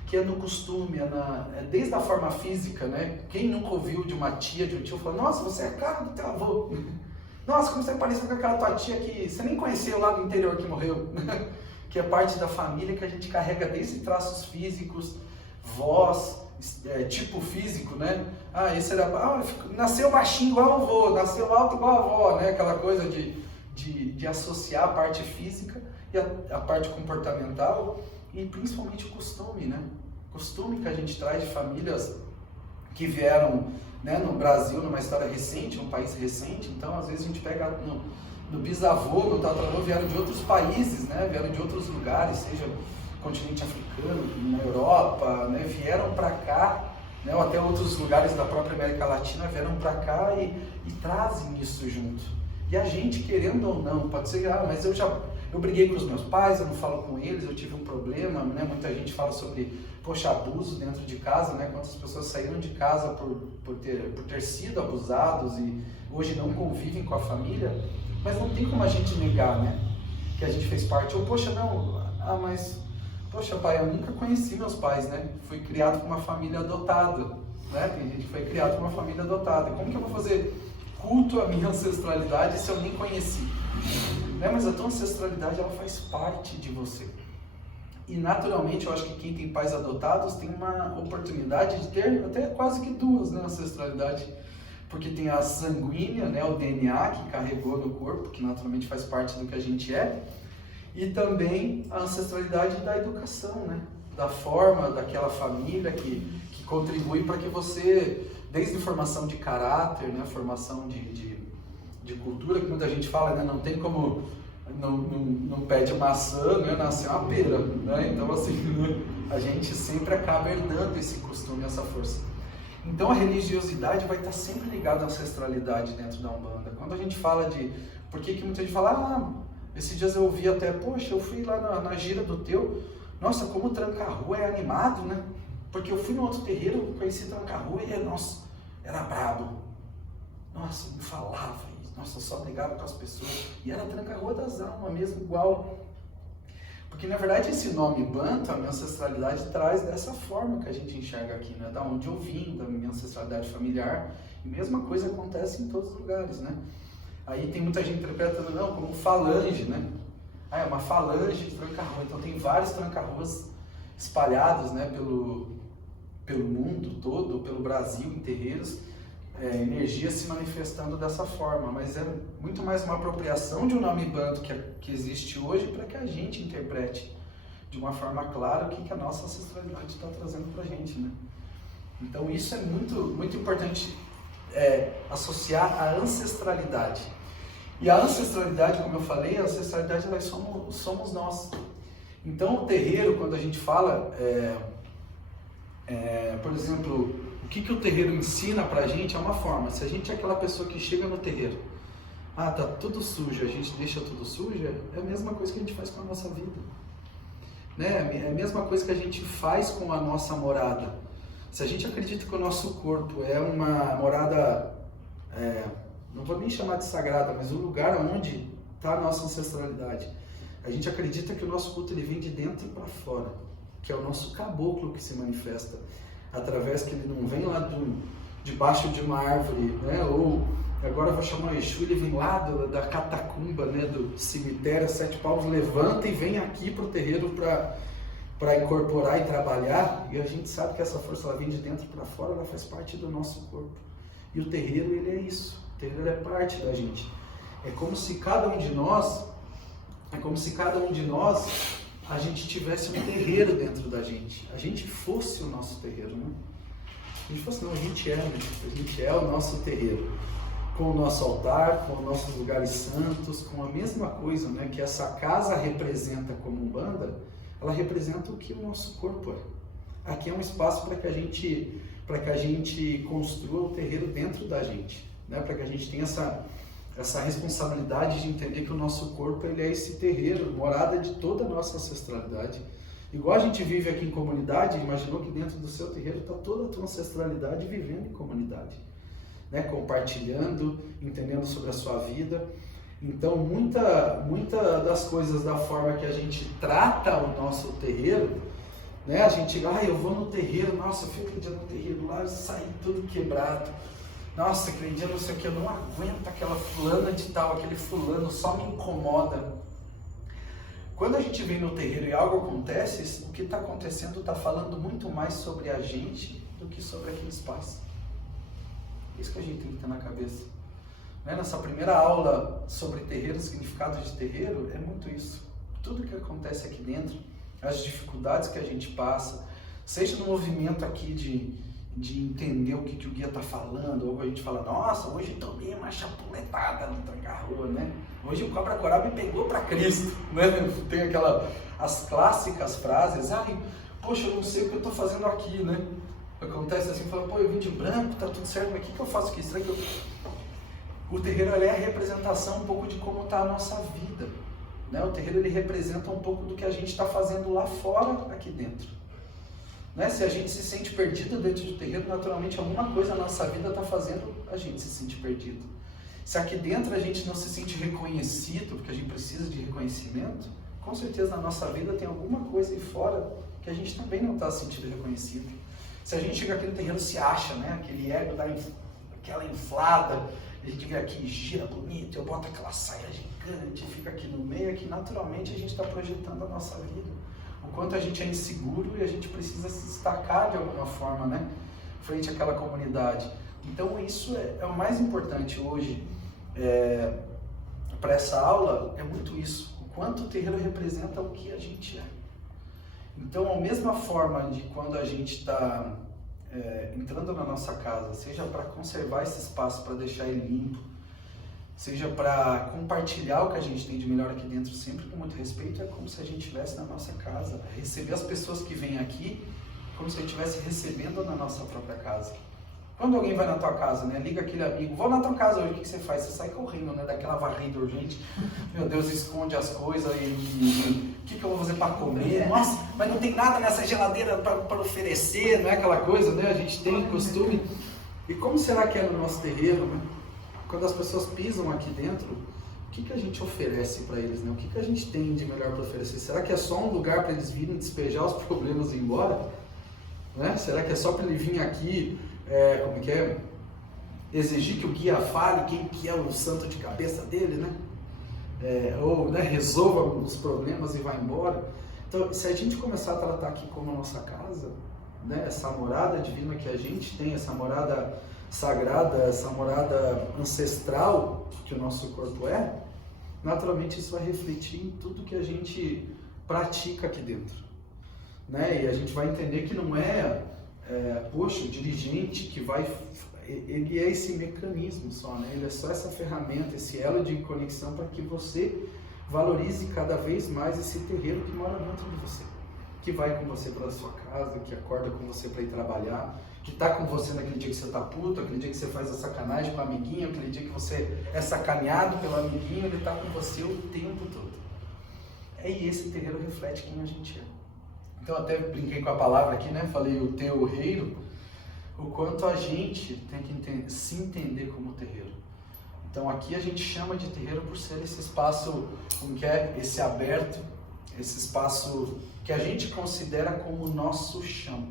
que é no costume, desde a forma física, né? Quem nunca ouviu de uma tia, de um tio, falou, nossa, você é a cara do teu avô. Nossa, como você parece com aquela tua tia que você nem conheceu lá do interior que morreu. Que é parte da família que a gente carrega desde traços físicos, voz, tipo físico, né? Esse era, nasceu baixinho igual o avô, nasceu alto igual a avó, né? Aquela coisa de associar a parte física e a parte comportamental e principalmente o costume, né? Costume que a gente traz de famílias que vieram, né, no Brasil, numa história recente, um país recente, então às vezes a gente pega no bisavô, no tataravô, vieram de outros países, né? Vieram de outros lugares, seja continente africano, na Europa, né, vieram para cá, né, ou até outros lugares da própria América Latina vieram para cá e trazem isso junto. E a gente, querendo ou não, pode ser, mas eu briguei com os meus pais, eu não falo com eles, eu tive um problema, né? Muita gente fala sobre, abuso dentro de casa, né? Quantas pessoas saíram de casa por ter sido abusados e hoje não convivem com a família, mas não tem como a gente negar, né? Que a gente fez parte, ou mas pai, eu nunca conheci meus pais, né? Fui criado com uma família adotada. né? Tem gente que foi criado por uma família adotada. Como que eu vou fazer culto à minha ancestralidade se eu nem conheci? Né? Mas a tua ancestralidade, ela faz parte de você. E naturalmente, eu acho que quem tem pais adotados tem uma oportunidade de ter até quase que duas, né, ancestralidade. Porque tem a sanguínea, né, o DNA que carregou no corpo, que naturalmente faz parte do que a gente é. E também a ancestralidade da educação, né? Da forma, daquela família que contribui para que você, desde formação de caráter, né? Formação de cultura, que muita gente fala, né? Não tem como, não pé de maçã, né? Nascer uma pera, né? Então, assim, a gente sempre acaba herdando esse costume, essa força. Então, a religiosidade vai estar sempre ligada à ancestralidade dentro da Umbanda. Quando a gente fala de... Por que muita gente fala, esses dias eu ouvi até, poxa, eu fui lá na gira do teu, nossa, como o Tranca-Rua é animado, né? Porque eu fui no outro terreiro, conheci Tranca-Rua e, nossa, era brabo. Nossa, não falava, nossa, só brigava com as pessoas. E era Tranca-Rua das almas mesmo, igual. Porque, na verdade, esse nome Banto, a minha ancestralidade, traz dessa forma que a gente enxerga aqui, né? Da onde eu vim, da minha ancestralidade familiar. E a mesma coisa acontece em todos os lugares, né? Aí tem muita gente interpretando, não, como falange, né? Ah, é uma falange de Tranca-Rua. Então tem vários Tranca-Ruas espalhados, né, pelo mundo todo, pelo Brasil, em terreiros, energia se manifestando dessa forma. Mas é muito mais uma apropriação de um nome Banto que existe hoje para que a gente interprete de uma forma clara o que a nossa ancestralidade está trazendo para a gente, né? Então isso é muito, muito importante. Associar a ancestralidade. E a ancestralidade, como eu falei, a ancestralidade nós somos nós. Então o terreiro, quando a gente fala, por exemplo, o que o terreiro ensina pra gente é uma forma. Se a gente é aquela pessoa que chega no terreiro, tá tudo sujo, a gente deixa tudo sujo, é a mesma coisa que a gente faz com a nossa vida. Né? É a mesma coisa que a gente faz com a nossa morada. Se a gente acredita que o nosso corpo é uma morada, não vou nem chamar de sagrada, mas o lugar onde está a nossa ancestralidade, a gente acredita que o nosso culto ele vem de dentro para fora, que é o nosso caboclo que se manifesta, através que ele não vem lá debaixo de uma árvore, né? Ou agora eu vou chamar o Exu, ele vem lá da catacumba, né? Do cemitério, 7 paus, levanta e vem aqui para o terreiro para incorporar e trabalhar, e a gente sabe que essa força ela vem de dentro para fora, ela faz parte do nosso corpo. E o terreiro, ele é isso. O terreiro é parte da gente. É como se cada um de nós, a gente tivesse um terreiro dentro da gente. A gente fosse o nosso terreiro, né? A gente fosse, não, a gente é o nosso terreiro. Com o nosso altar, com os nossos lugares santos, com a mesma coisa, né? Que essa casa representa como Umbanda, ela representa o que o nosso corpo é. Aqui é um espaço para que a gente construa o terreiro dentro da gente, né? Para que a gente tenha essa responsabilidade de entender que o nosso corpo ele é esse terreiro, morada de toda a nossa ancestralidade. Igual a gente vive aqui em comunidade, imaginou que dentro do seu terreiro está toda a tua ancestralidade vivendo em comunidade, né? Compartilhando, entendendo sobre a sua vida. Então, muita das coisas da forma que a gente trata o nosso terreiro, né? A gente, eu vou no terreiro, nossa, eu fui aquele dia no terreiro lá, eu saí tudo quebrado. Nossa, aquele dia não sei o que, eu não aguento aquela fulana de tal, aquele fulano só me incomoda. Quando a gente vem no terreiro e algo acontece, o que está acontecendo está falando muito mais sobre a gente do que sobre aqueles pais. Isso que a gente tem que ter na cabeça. Nessa primeira aula sobre terreiro, significado de terreiro, é muito isso. Tudo que acontece aqui dentro, as dificuldades que a gente passa, seja no movimento aqui de entender o que o guia está falando, ou a gente fala, nossa, hoje tomei uma chapuletada no Tranca-Rua, né? Hoje o Cobra Coral me pegou para Cristo, né? Tem as clássicas frases, poxa, eu não sei o que eu estou fazendo aqui, né? Acontece assim, fala, eu vim de branco, tá tudo certo, mas o que eu faço aqui? Será que O terreiro é a representação um pouco de como está a nossa vida, né? O terreiro ele representa um pouco do que a gente está fazendo lá fora, aqui dentro. Né? Se a gente se sente perdido dentro do terreiro, naturalmente alguma coisa na nossa vida está fazendo a gente se sentir perdido. Se aqui dentro a gente não se sente reconhecido, porque a gente precisa de reconhecimento, com certeza na nossa vida tem alguma coisa aí fora que a gente também não está se sentindo reconhecido. Se a gente chega aqui no terreiro, se acha, né? Aquele ego dá aquela inflada, a gente vem aqui, gira bonito, eu boto aquela saia gigante, fica aqui no meio, que naturalmente a gente está projetando a nossa vida. O quanto a gente é inseguro e a gente precisa se destacar de alguma forma, né? Frente àquela comunidade. Então isso é o mais importante hoje para essa aula, é muito isso. O quanto o terreiro representa o que a gente é. Então, a mesma forma de quando a gente está entrando na nossa casa, seja para conservar esse espaço, para deixar ele limpo, seja para compartilhar o que a gente tem de melhor aqui dentro, sempre com muito respeito, é como se a gente estivesse na nossa casa. Receber as pessoas que vêm aqui como se a gente estivesse recebendo na nossa própria casa. Quando alguém vai na tua casa, né, liga aquele amigo, vou na tua casa hoje, o que você faz? Você sai correndo, né, daquela varrida urgente, meu Deus, esconde as coisas e o que eu vou fazer para comer? Nossa, mas não tem nada nessa geladeira para oferecer, não é aquela coisa, né, a gente tem costume. E como será que é no nosso terreiro, né? Quando as pessoas pisam aqui dentro, o que a gente oferece para eles, né? O que a gente tem de melhor para oferecer? Será que é só um lugar para eles virem despejar os problemas e ir embora? Né? Será que é só para ele vir aqui, como que é? Exigir que o guia fale quem que é o santo de cabeça dele, né? Ou, né, resolva os problemas e vai embora. Então, se a gente começar a tratar aqui como a nossa casa, né, essa morada divina que a gente tem, essa morada sagrada, essa morada ancestral que o nosso corpo é, naturalmente isso vai refletir em tudo que a gente pratica aqui dentro, né? E a gente vai entender que não poxa, o dirigente que vai, ele é esse mecanismo só, né? Ele é só essa ferramenta, esse elo de conexão para que você valorize cada vez mais esse terreiro que mora dentro de você, que vai com você para a sua casa, que acorda com você para ir trabalhar, que está com você naquele dia que você está puto, aquele dia que você faz a sacanagem com o amiguinho, aquele dia que você é sacaneado pelo amiguinho, ele está com você o tempo todo. E esse terreiro reflete quem a gente é. Então até brinquei com a palavra aqui, né? Falei o terreiro, o quanto a gente tem que se entender como terreiro. Então aqui a gente chama de terreiro por ser esse espaço, como que é? Esse aberto, esse espaço que a gente considera como nosso chão.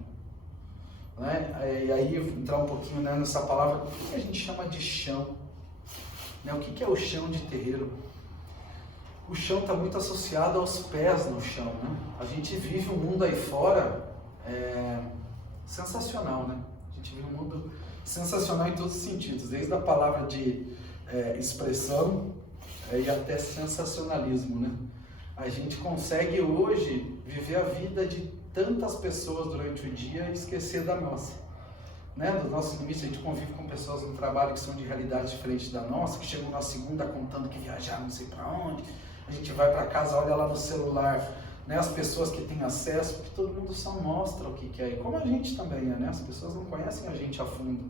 Né? E aí entrar um pouquinho, né, nessa palavra, o que a gente chama de chão? Né? O que é o chão de terreiro? O chão está muito associado aos pés no chão, né? A gente vive um mundo aí fora sensacional, né? A gente vive um mundo sensacional em todos os sentidos, desde a palavra de expressão e até sensacionalismo, né? A gente consegue hoje viver a vida de tantas pessoas durante o dia e esquecer da nossa, né? Dos nossos limites. A gente convive com pessoas no trabalho que são de realidades diferentes da nossa, que chegam na segunda contando que viajaram não sei para onde. A gente vai para casa, olha lá no celular, né, as pessoas que têm acesso, porque todo mundo só mostra o que é. E como a gente também é, né? As pessoas não conhecem a gente a fundo,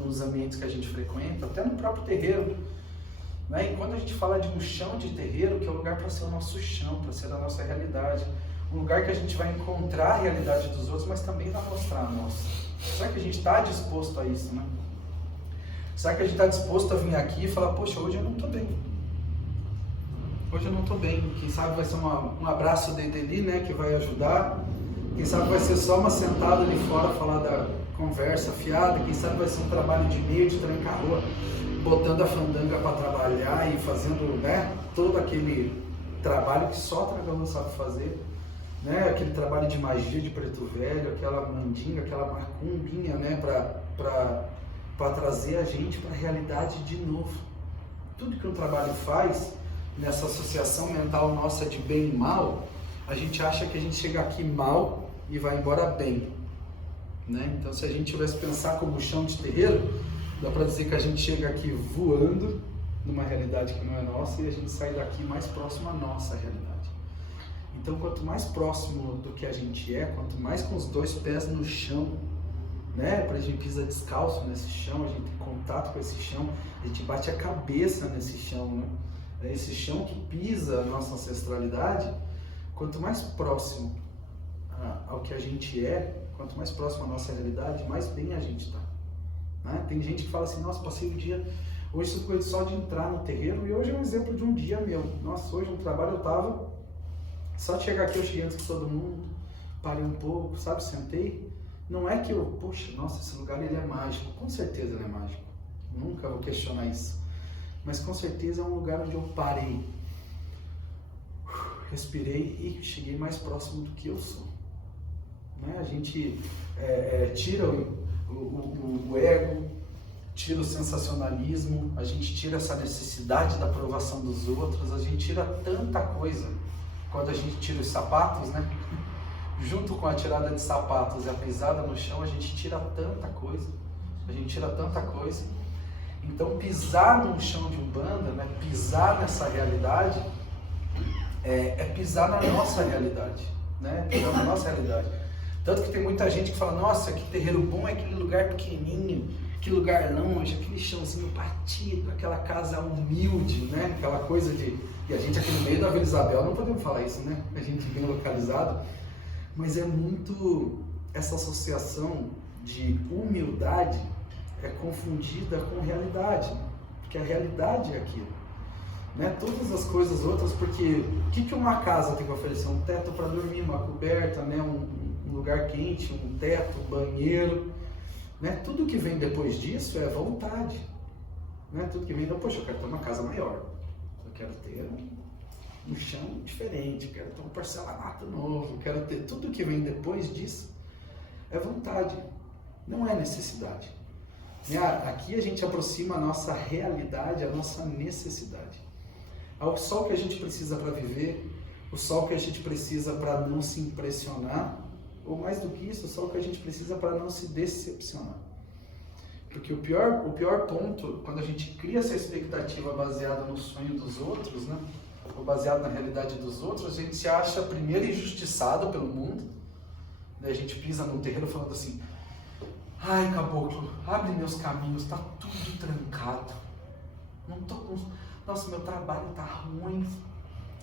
nos ambientes que a gente frequenta, até no próprio terreiro. Né? E quando a gente fala de um chão de terreiro, que é o lugar para ser o nosso chão, para ser a nossa realidade, um lugar que a gente vai encontrar a realidade dos outros, mas também vai mostrar a nossa. Será que a gente está disposto a isso, né? Será que a gente está disposto a vir aqui e falar, poxa, hoje eu não estou bem. Hoje eu não estou bem. Quem sabe vai ser um abraço dele, né, que vai ajudar. Quem sabe vai ser só uma sentada ali fora, falar da conversa fiada. Quem sabe vai ser um trabalho de meio, de trancar a rua, botando a fandanga para trabalhar e fazendo, né, todo aquele trabalho que só Tragalhão sabe fazer. Né, aquele trabalho de magia de preto velho, aquela mandinga, aquela macumbinha, né, para trazer a gente para a realidade de novo. Tudo que um trabalho faz, nessa associação mental nossa de bem e mal, a gente acha que a gente chega aqui mal e vai embora bem. Né? Então, se a gente tivesse pensar como chão de terreiro, dá para dizer que a gente chega aqui voando numa realidade que não é nossa e a gente sai daqui mais próximo à nossa realidade. Então, quanto mais próximo do que a gente é, quanto mais com os dois pés no chão, né? A gente pisa descalço nesse chão, a gente tem contato com esse chão, a gente bate a cabeça nesse chão, né? Esse chão que pisa a nossa ancestralidade, quanto mais próximo ao que a gente é, quanto mais próximo à nossa realidade, mais bem a gente está. Né? Tem gente que fala assim, nossa, passei o dia, hoje sou só de entrar no terreiro, e hoje é um exemplo de um dia meu. Nossa, hoje no trabalho eu estava, só de chegar aqui eu cheguei antes que todo mundo, parei um pouco, sabe, sentei. Não é que eu, poxa, nossa, esse lugar ele é mágico. Com certeza ele é mágico. Nunca vou questionar isso. Mas com certeza é um lugar onde eu parei, respirei e cheguei mais próximo do que eu sou. Né? A gente tira o ego, tira o sensacionalismo, a gente tira essa necessidade da aprovação dos outros, a gente tira tanta coisa. Quando a gente tira os sapatos, né? Junto com a tirada de sapatos e a pisada no chão, a gente tira tanta coisa. A gente tira tanta coisa. Então, pisar no chão de Umbanda, né? Pisar nessa realidade, é pisar na nossa realidade, né? Pisar na nossa realidade. Tanto que tem muita gente que fala, nossa, que terreiro bom é aquele lugar pequenininho, que lugar longe, aquele chãozinho batido, aquela casa humilde, né? Aquela coisa de... E a gente aqui no meio da Vila Isabel não podemos falar isso, né? A gente bem localizado. Mas é muito... Essa associação de humildade é confundida com realidade, né? Porque a realidade é aquilo. Né? Todas as coisas outras, porque o que uma casa tem que oferecer? Um teto para dormir, uma coberta, né? Um lugar quente, um teto, um banheiro. Né? Tudo que vem depois disso é vontade. Né? Tudo que vem, poxa, eu quero ter uma casa maior, eu quero ter um chão diferente, eu quero ter um porcelanato novo, eu quero ter... Tudo que vem depois disso é vontade, não é necessidade. Né? Aqui a gente aproxima a nossa realidade, a nossa necessidade. O sol que a gente precisa para viver, o sol que a gente precisa para não se impressionar, ou mais do que isso, só o que a gente precisa para não se decepcionar. Porque o pior ponto, quando a gente cria essa expectativa baseada no sonho dos outros, né? Ou baseada na realidade dos outros, a gente se acha primeiro injustiçado pelo mundo. Daí a gente pisa num terreiro falando assim, ai, caboclo, abre meus caminhos, tá tudo trancado. Não tô com... Nossa, meu trabalho tá ruim,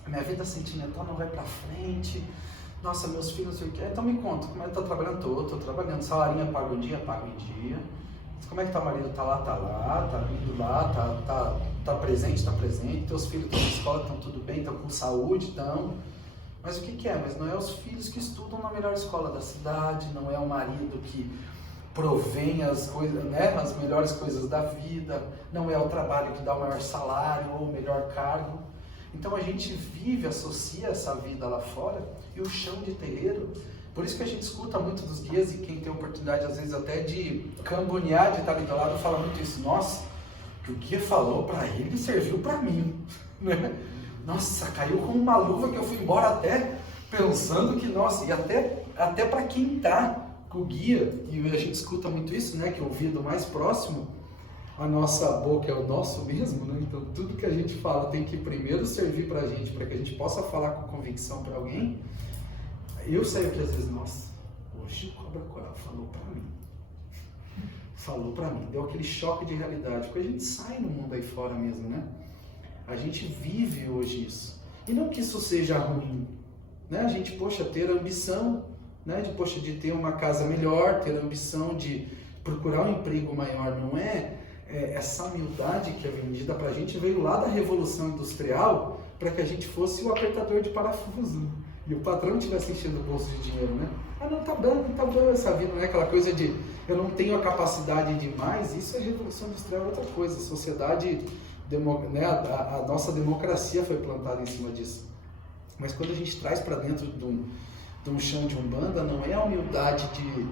minha vida sentimental não vai pra frente. Nossa, meus filhos, não sei o que. Então me conta, como é que tá trabalhando? Tô trabalhando, salarinha pago em dia, pago em dia. Como é que tá o marido? Tá lá, tá indo lá, tá presente, teus filhos estão na escola, estão tudo bem, estão com saúde, estão. Mas o que é? Mas não é os filhos que estudam na melhor escola da cidade, não é o marido que provém as coisas, né, as melhores coisas da vida, não é o trabalho que dá o maior salário ou o melhor cargo. Então a gente vive, associa essa vida lá fora e o chão de terreiro. Por isso que a gente escuta muito dos guias e quem tem oportunidade às vezes até de cambonear, de estar ali do lado, fala muito isso. Nossa, o que o guia falou para ele serviu para mim. Né? Nossa, caiu como uma luva que eu fui embora até pensando que, nossa, e até para quem tá com o guia, e a gente escuta muito isso, né, que o ouvido mais próximo, a nossa boca é o nosso mesmo, né? Então tudo que a gente fala tem que primeiro servir pra gente, para que a gente possa falar com convicção para alguém. Eu sei que às vezes, nossa, hoje Cobra Coral falou pra mim, deu aquele choque de realidade, porque a gente sai no mundo aí fora mesmo, né? A gente vive hoje isso, e não que isso seja ruim, né? A gente, poxa, ter a ambição, né? De ter uma casa melhor, ter a ambição de procurar um emprego maior, não é? Essa humildade que é vendida pra gente veio lá da Revolução Industrial para que a gente fosse o apertador de parafuso e o patrão estivesse enchendo o bolso de dinheiro, né? Ah, não tá bom essa vida, não é aquela coisa de eu não tenho a capacidade de mais. Isso é Revolução Industrial, é outra coisa. A sociedade, né, a nossa democracia foi plantada em cima disso. Mas quando a gente traz para dentro de um chão de Umbanda, não é a humildade de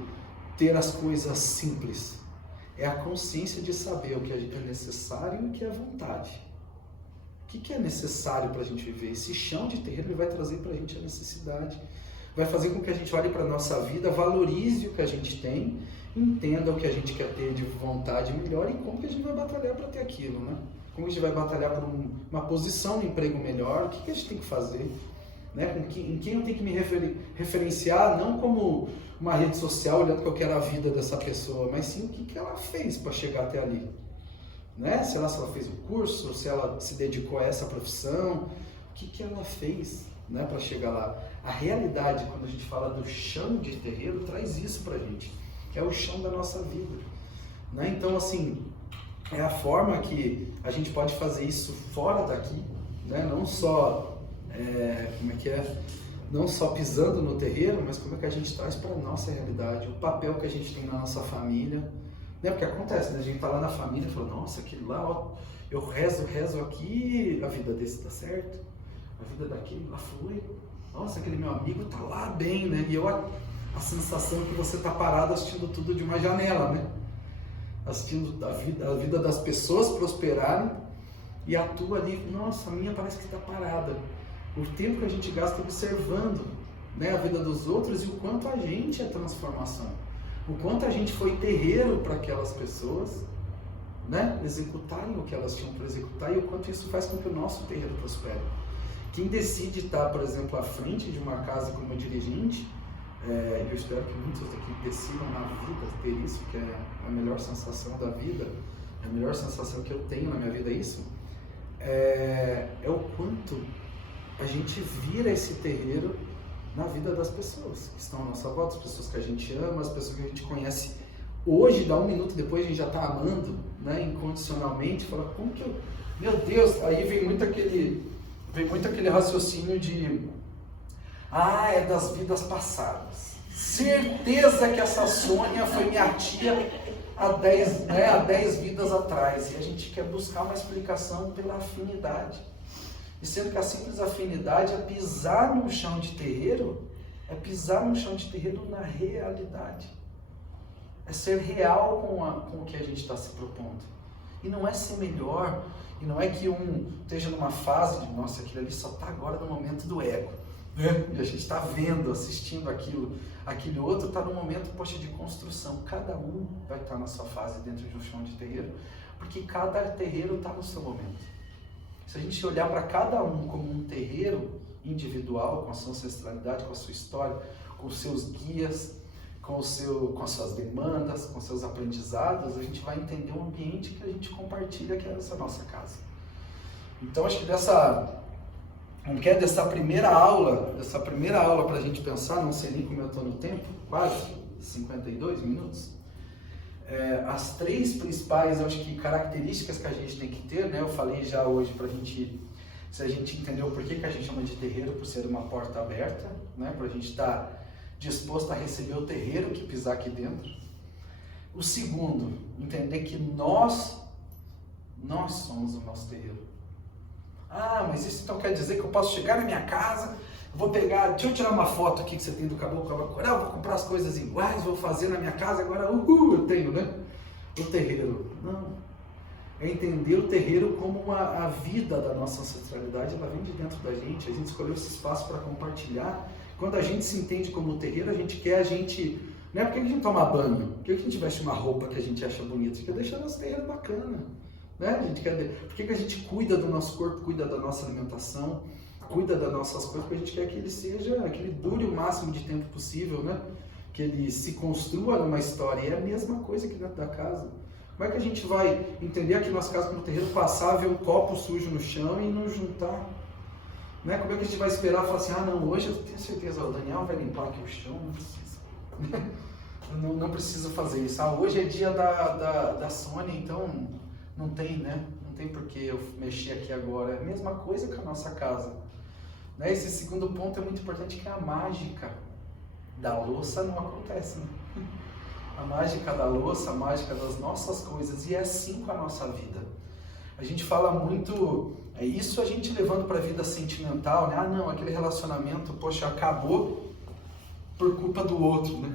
ter as coisas simples. É a consciência de saber o que é necessário e o que é vontade. O que é necessário para a gente viver? Esse chão de terreiro ele vai trazer para a gente a necessidade. Vai fazer com que a gente olhe para a nossa vida, valorize o que a gente tem, entenda o que a gente quer ter de vontade melhor e como que a gente vai batalhar para ter aquilo, né? Como a gente vai batalhar por uma posição no emprego melhor, o que a gente tem que fazer? Né? Em quem eu tenho que me referenciar, não como uma rede social olhando que eu quero a vida dessa pessoa, mas sim o que ela fez para chegar até ali, né? Se ela fez o curso, se ela se dedicou a essa profissão, o que ela fez, né, para chegar lá. A realidade, quando a gente fala do chão de terreiro, traz isso pra gente, que é o chão da nossa vida, né? Então, assim, é a forma que a gente pode fazer isso fora daqui, né? Não só não só pisando no terreiro, mas como é que a gente traz para a nossa realidade, o papel que a gente tem na nossa família, né? Porque acontece, né? A gente tá lá na família e fala, nossa, aquele lá, ó, eu rezo aqui, a vida desse dá certo, a vida daquele lá foi, nossa, aquele meu amigo tá lá bem, né? E a sensação que você tá parado assistindo tudo de uma janela, né? Assistindo a vida das pessoas prosperarem e a tua ali, nossa, a minha parece que está parada. O tempo que a gente gasta observando, né, a vida dos outros e o quanto a gente é transformação. O quanto a gente foi terreiro para aquelas pessoas, né, executarem o que elas tinham para executar e o quanto isso faz com que o nosso terreiro prospere. Quem decide estar, por exemplo, à frente de uma casa como dirigente, eu espero que muitos aqui decidam na vida ter isso, que é a melhor sensação da vida, a melhor sensação que eu tenho na minha vida, isso, é o quanto a gente vira esse terreiro na vida das pessoas que estão à nossa volta, as pessoas que a gente ama, as pessoas que a gente conhece hoje, dá um minuto depois a gente já está amando, né, incondicionalmente, fala, como que eu... Meu Deus, aí vem muito aquele raciocínio de é das vidas passadas. Certeza que essa Sônia foi minha tia há 10 vidas atrás. E a gente quer buscar uma explicação pela afinidade. E sendo que a simples afinidade é pisar no chão de terreiro, na realidade. É ser real com o que a gente está se propondo. E não é ser melhor, e não é que um esteja numa fase de, nossa, aquilo ali só está agora no momento do ego. E a gente está vendo, assistindo aquilo, aquele outro está no momento, poxa, de construção. Cada um vai estar na sua fase dentro de um chão de terreiro, porque cada terreiro está no seu momento. Se a gente olhar para cada um como um terreiro individual, com a sua ancestralidade, com a sua história, com os seus guias, com as suas demandas, com os seus aprendizados, a gente vai entender o ambiente que a gente compartilha, que é essa nossa casa. Então, acho que dessa primeira aula para a gente pensar, não sei nem como eu estou no tempo, quase 52 minutos, as três principais, acho que, características que a gente tem que ter, né? Eu falei já hoje para a gente, se a gente entendeu por que a gente chama de terreiro, por ser uma porta aberta, né? Para a gente estar disposto a receber o terreiro que pisar aqui dentro. O segundo, entender que nós somos o nosso terreiro. Mas isso então quer dizer que eu posso chegar na minha casa, vou pegar, deixa eu tirar uma foto aqui que você tem do caboclo, vou comprar as coisas iguais, vou fazer na minha casa, agora eu tenho, né? O terreiro. Não. É entender o terreiro como a vida da nossa ancestralidade, ela vem de dentro da gente, a gente escolheu esse espaço para compartilhar. Quando a gente se entende como terreiro, não é porque a gente toma banho, porque a gente veste uma roupa que a gente acha bonita, a gente quer deixar nosso terreiro bacana, né? Por que a gente cuida do nosso corpo, cuida da nossa alimentação, cuida das nossas coisas, porque a gente quer que que ele dure o máximo de tempo possível, né? Que ele se construa numa história, e é a mesma coisa aqui dentro da casa. Como é que a gente vai entender aqui nas casas como terreiro, passar, ver um copo sujo no chão e não juntar? Né? Como é que a gente vai esperar e falar assim, não, hoje eu tenho certeza, o Daniel vai limpar aqui o chão, não precisa. não precisa fazer isso. Hoje é dia da Sônia, então não tem, né? Não tem por que eu mexer aqui agora. É a mesma coisa que a nossa casa. Né? Esse segundo ponto é muito importante, que é a mágica da louça não acontece, né? A mágica da louça, a mágica das nossas coisas, e é assim com a nossa vida. A gente fala muito, isso a gente levando para a vida sentimental, né? Não, aquele relacionamento, poxa, acabou por culpa do outro, né?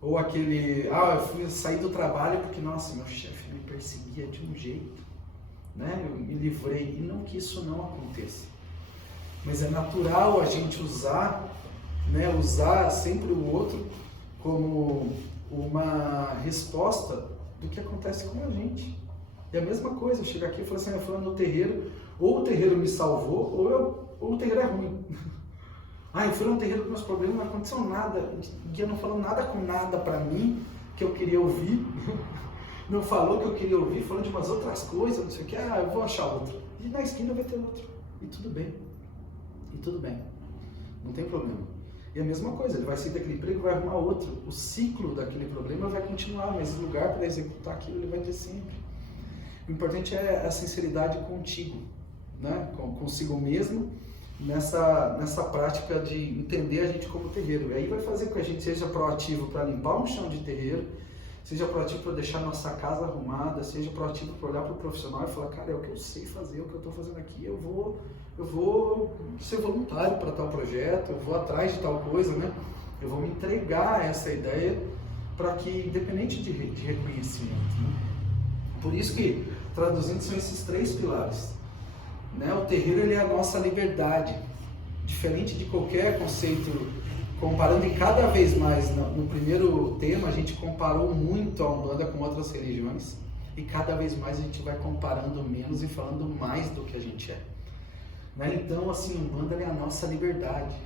Ou aquele, eu fui sair do trabalho porque, nossa, meu chefe me perseguia de um jeito, né? Eu me livrei, e não que isso não aconteça. Mas é natural a gente usar sempre o outro como uma resposta do que acontece com a gente. E a mesma coisa, eu chego aqui e falo assim, eu falo no terreiro, ou o terreiro me salvou, ou o terreiro é ruim. Eu fui no terreiro com meus problemas, não aconteceu nada, o guia não falou nada com nada pra mim, que eu queria ouvir, não falou que eu queria ouvir, falando de umas outras coisas, não sei o que, eu vou achar outro. E na esquina vai ter outro, e tudo bem, não tem problema. E a mesma coisa, ele vai sair daquele emprego e vai arrumar outro. O ciclo daquele problema vai continuar, mas o lugar para executar aquilo ele vai ter sempre. O importante é a sinceridade contigo, né? Consigo mesmo nessa prática de entender a gente como terreiro. E aí vai fazer com que a gente seja proativo para limpar um chão de terreiro, seja proativo para deixar nossa casa arrumada, seja proativo para olhar para o profissional e falar, cara, é o que eu sei fazer, é o que eu estou fazendo aqui, eu vou ser voluntário para tal projeto, eu vou atrás de tal coisa, né? Eu vou me entregar a essa ideia para que, independente de reconhecimento, né? Por isso que, traduzindo, são esses 3 pilares. Né? O terreiro, ele é a nossa liberdade, diferente de qualquer conceito, comparando, e cada vez mais, no primeiro tema, a gente comparou muito a Umbanda com outras religiões, e cada vez mais a gente vai comparando menos e falando mais do que a gente é. Né? Então, assim, Umbanda é a nossa liberdade.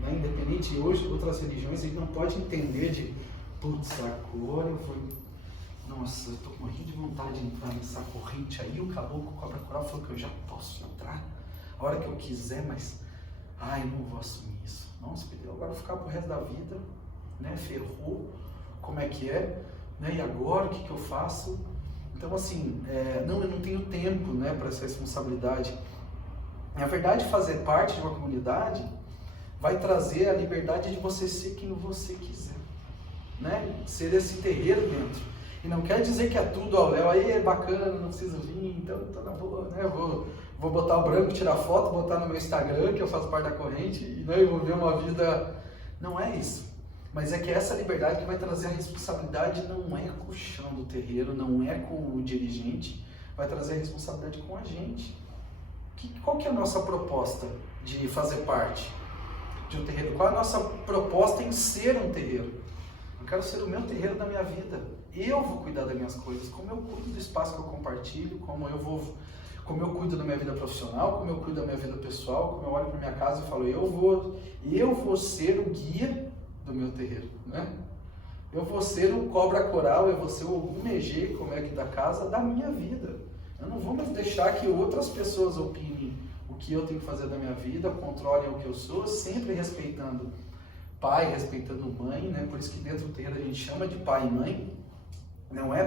Né? Independente, hoje, outras religiões, a gente não pode entender de, putz, agora eu vou... Nossa, eu tô morrendo de vontade de entrar nessa corrente aí, o caboclo cobra coral falou que eu já posso entrar a hora que eu quiser, mas ai, não vou assumir isso. Nossa, Pedro, agora eu vou ficar pro resto da vida, né? Ferrou, como é que é? Né? E agora, o que eu faço? Então, assim, não, eu não tenho tempo, né, para essa responsabilidade. Na verdade, fazer parte de uma comunidade vai trazer a liberdade de você ser quem você quiser, né? Ser esse terreiro dentro. E não quer dizer que é tudo ao léu, aí é bacana, não preciso vir, então tá na boa, né? Eu vou botar o branco, tirar foto, botar no meu Instagram, que eu faço parte da corrente, e né, eu vou ver uma vida... Não é isso. Mas é que essa liberdade que vai trazer a responsabilidade não é com o chão do terreiro, não é com o dirigente, vai trazer a responsabilidade com a gente. Qual que é a nossa proposta de fazer parte de um terreiro? Qual é a nossa proposta em ser um terreiro? Eu quero ser o meu terreiro da minha vida. Eu vou cuidar das minhas coisas, como eu cuido do espaço que eu compartilho, como eu cuido da minha vida profissional, como eu cuido da minha vida pessoal, como eu olho para minha casa e falo, eu vou ser o guia do meu terreiro, né? Eu vou ser o cobra coral, eu vou ser o Ogum Megê, como é que da casa, da minha vida. Eu não vou mais deixar que outras pessoas opinem o que eu tenho que fazer da minha vida, controlem o que eu sou, sempre respeitando pai, respeitando mãe, né? Por isso que dentro do terreiro a gente chama de pai e mãe. Não é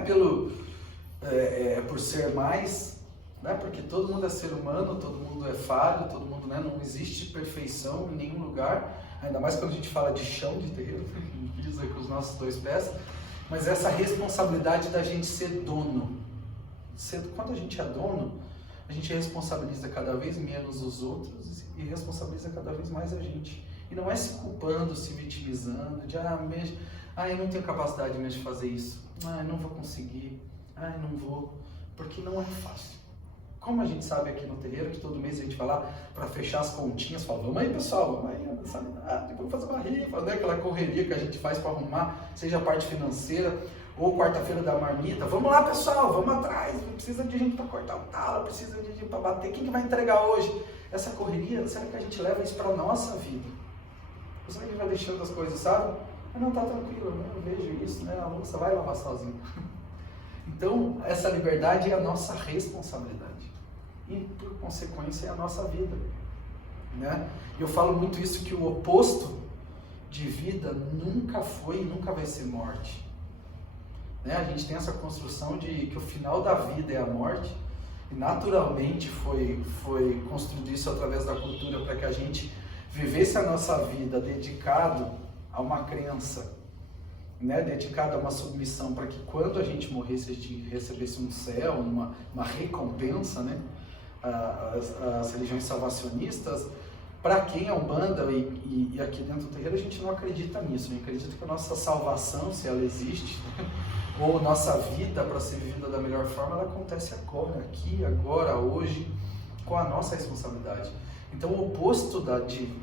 por ser mais, né? Porque todo mundo é ser humano, todo mundo é falho, todo mundo, né? Não existe perfeição em nenhum lugar, ainda mais quando a gente fala de chão de terreiro, pisa com os nossos 2 pés, mas essa responsabilidade da gente ser dono. Quando a gente é dono, a gente responsabiliza cada vez menos os outros e responsabiliza cada vez mais a gente. E não é se culpando, se vitimizando, de eu não tenho capacidade mesmo de fazer isso, eu não vou conseguir, não vou, porque não é fácil. Como a gente sabe aqui no terreiro, que todo mês a gente vai lá para fechar as continhas, fala, vamos aí pessoal, vamos aí, vamos fazer uma rifa, né? Aquela correria que a gente faz para arrumar, seja a parte financeira, ou quarta-feira da marmita, vamos lá pessoal, vamos atrás, precisa de gente para cortar o talo, precisa de gente para bater, quem que vai entregar hoje? Essa correria, será que a gente leva isso para a nossa vida? Ou será que a gente vai deixando as coisas, sabe? Não, tá tranquilo, né? Eu vejo isso, né? A louça vai lavar sozinha. Então, essa liberdade é a nossa responsabilidade. E, por consequência, é a nossa vida. Né? Eu falo muito isso, que o oposto de vida nunca foi e nunca vai ser morte. Né? A gente tem essa construção de que o final da vida é a morte, e naturalmente foi construído isso através da cultura para que a gente vivesse a nossa vida dedicado a uma crença, né, dedicada a uma submissão, para que quando a gente morresse, a gente recebesse um céu, uma recompensa, né? As religiões salvacionistas, para quem é Umbanda e aqui dentro do terreiro, a gente não acredita nisso, a gente acredita que a nossa salvação, se ela existe, ou nossa vida para ser vivida da melhor forma, ela acontece agora, aqui, agora, hoje, com a nossa responsabilidade. Então o oposto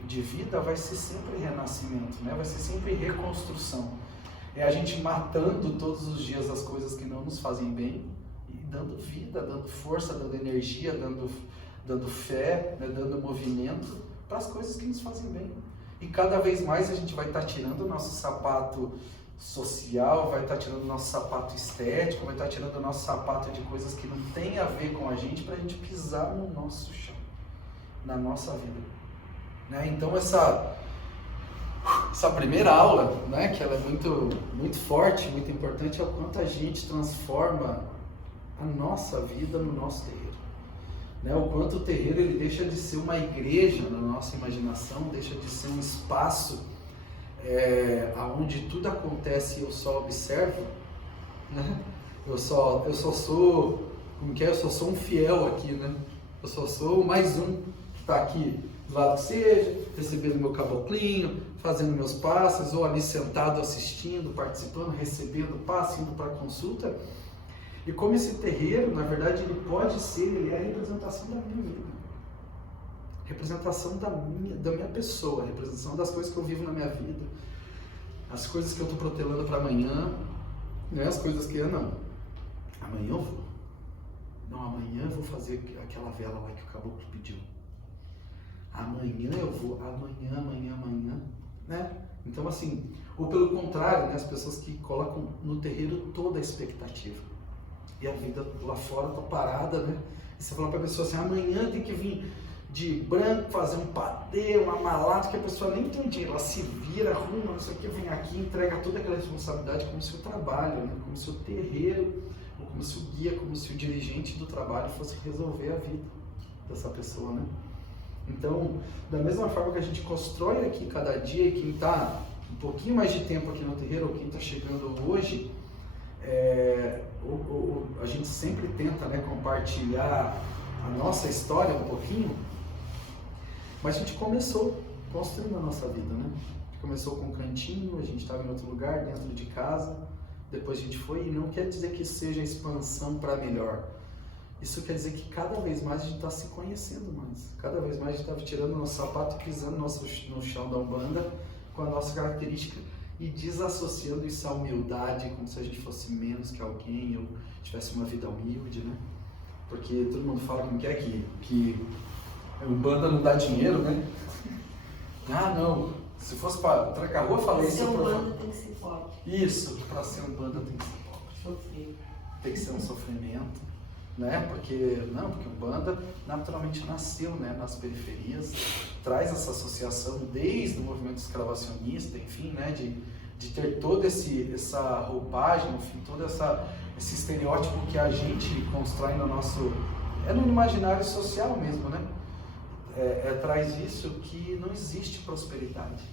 de vida vai ser sempre renascimento, né? Vai ser sempre reconstrução. É a gente matando todos os dias as coisas que não nos fazem bem e dando vida, dando força, dando energia, dando fé, né? Dando movimento para as coisas que nos fazem bem. E cada vez mais a gente vai estar tirando o nosso sapato social, vai estar tirando o nosso sapato estético, vai estar tirando o nosso sapato de coisas que não tem a ver com a gente para a gente pisar no nosso chão, na nossa vida, né? Então essa primeira aula, né, que ela é muito forte, muito importante, é o quanto a gente transforma a nossa vida no nosso terreiro, né? O quanto o terreiro ele deixa de ser uma igreja na nossa imaginação, deixa de ser um espaço onde tudo acontece e eu só observo, né? Eu só sou, como que é? Eu só sou um fiel aqui, né? Eu só sou mais um que está aqui do lado que seja, recebendo meu caboclinho, fazendo meus passos, ou ali sentado assistindo, participando, recebendo passe, indo para consulta. E como esse terreiro, na verdade, ele pode ser, ele é a representação da minha vida. Representação da minha pessoa, representação das coisas que eu vivo na minha vida, as coisas que eu estou protelando para amanhã, não é as coisas que não. Amanhã eu vou. Não, amanhã eu vou fazer aquela vela lá que o caboclo pediu. Amanhã eu vou, amanhã, né? Então assim, ou pelo contrário, né, as pessoas que colocam no terreiro toda a expectativa. E a vida lá fora tá parada, né? E você fala para a pessoa assim, amanhã tem que vir de branco, fazer um padê, uma malata, que a pessoa nem tem dinheiro, ela se vira, arruma, não sei o que, vem aqui, entrega toda aquela responsabilidade como se o trabalho, né? Como se o terreiro, ou como se o guia, como se o dirigente do trabalho fosse resolver a vida dessa pessoa, né? Então, da mesma forma que a gente constrói aqui cada dia, e quem está um pouquinho mais de tempo aqui no terreiro, ou quem está chegando hoje, a gente sempre tenta, né, compartilhar a nossa história um pouquinho, mas a gente começou construindo a nossa vida, né? A gente começou com um cantinho, a gente estava em outro lugar, dentro de casa, depois a gente foi, e não quer dizer que seja expansão para melhor. Isso quer dizer que cada vez mais a gente está se conhecendo mais, cada vez mais a gente está tirando o nosso sapato e pisando no chão da Umbanda com a nossa característica e desassociando isso à humildade, como se a gente fosse menos que alguém ou tivesse uma vida humilde, né? Porque todo mundo fala como que Umbanda não dá dinheiro, né? Ah, não, se fosse para Tranca-Rua, falei isso. Ser Umbanda tem que ser pobre. Isso, para ser Umbanda tem que ser pobre. Sofrer. Tem que ser um sofrimento, né? Porque Umbanda naturalmente nasceu, né, nas periferias, traz essa associação desde o movimento escravacionista, enfim, né, de ter toda essa roupagem, enfim, todo esse estereótipo que a gente constrói no nosso, no imaginário social mesmo, né? Traz isso que não existe prosperidade,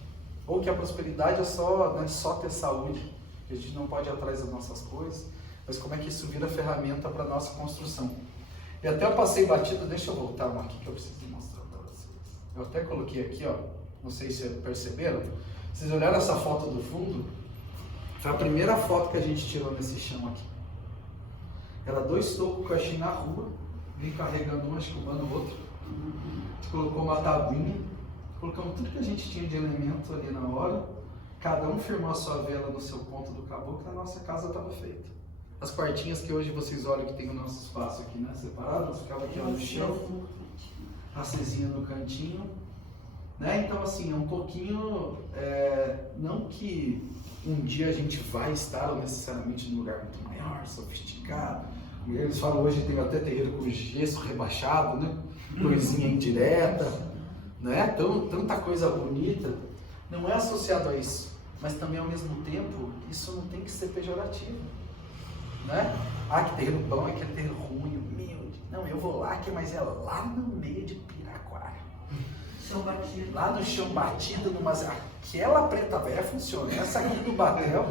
ou que a prosperidade é só ter saúde, que a gente não pode ir atrás das nossas coisas, mas como é que isso vira ferramenta para a nossa construção. E até eu passei batido, deixa eu voltar uma aqui que eu preciso mostrar para vocês. Eu até coloquei aqui, ó, não sei se vocês perceberam, vocês olharam essa foto do fundo? Foi a primeira foto que a gente tirou nesse chão aqui. Era 2 tocos que eu achei na rua, vim carregando um, acho que o outro. A gente colocou uma tabuinha, colocamos tudo que a gente tinha de elemento ali na hora, cada um firmou a sua vela no seu ponto do caboclo e a nossa casa estava feita. As quartinhas que hoje vocês olham que tem o nosso espaço aqui, né, separado, ficava aqui no chão, a cezinha no cantinho, né? Então assim, é um pouquinho, não que um dia a gente vai estar ou necessariamente num lugar muito maior, sofisticado, como eles falam hoje, tem até terreiro com gesso rebaixado, né, luzinha indireta, né, tanta coisa bonita, não é associado a isso, mas também ao mesmo tempo, isso não tem que ser pejorativo. Né? Ah, que terreno bom, é aquele terreno ruim, humilde. Não, eu vou lá, mas é lá no meio de Piraquara. Chão batido. Lá no chão batido, aquela preta velha funciona. Essa aqui do Batel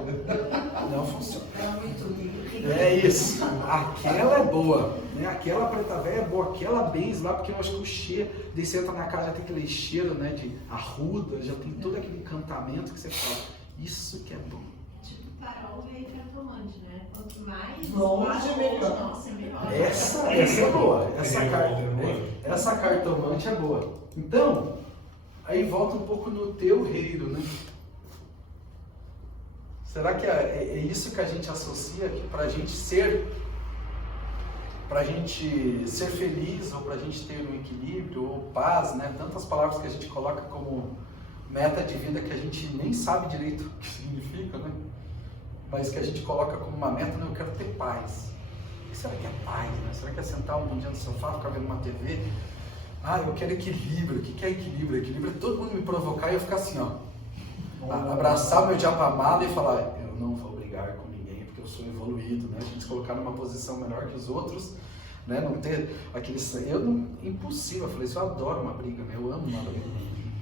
não funciona. Era muito lindo. É isso. Aquela é boa. Né? Aquela preta velha é boa. Aquela bens lá, porque eu acho que o cheiro, daí você entra na casa, já tem aquele cheiro, né, de arruda, já tem todo aquele encantamento que você fala. Isso que é bom. Farol veio cartomante, né? Quanto mais longe, melhor. Nossa, é melhor. Essa é boa. Essa cartomante é boa. Então, aí volta um pouco no teu reino, né? Será que é isso que a gente associa que pra gente ser feliz, ou pra gente ter um equilíbrio, ou paz, né? Tantas palavras que a gente coloca como meta de vida que a gente nem sabe direito o que significa, né? Mas que a gente coloca como uma meta, eu quero ter paz. O que será que é paz, né? Será que é sentar um dia no sofá, ficar vendo uma TV? Ah, eu quero equilíbrio. O que é equilíbrio? Equilíbrio é todo mundo me provocar e eu ficar assim, ó. Abraçar meu diapamala e falar, eu não vou brigar com ninguém porque eu sou evoluído, né? A gente se colocar numa posição melhor que os outros, né? Não ter aquele... Eu não... Impossível, eu falei assim, eu adoro uma briga, né? Eu amo uma briga.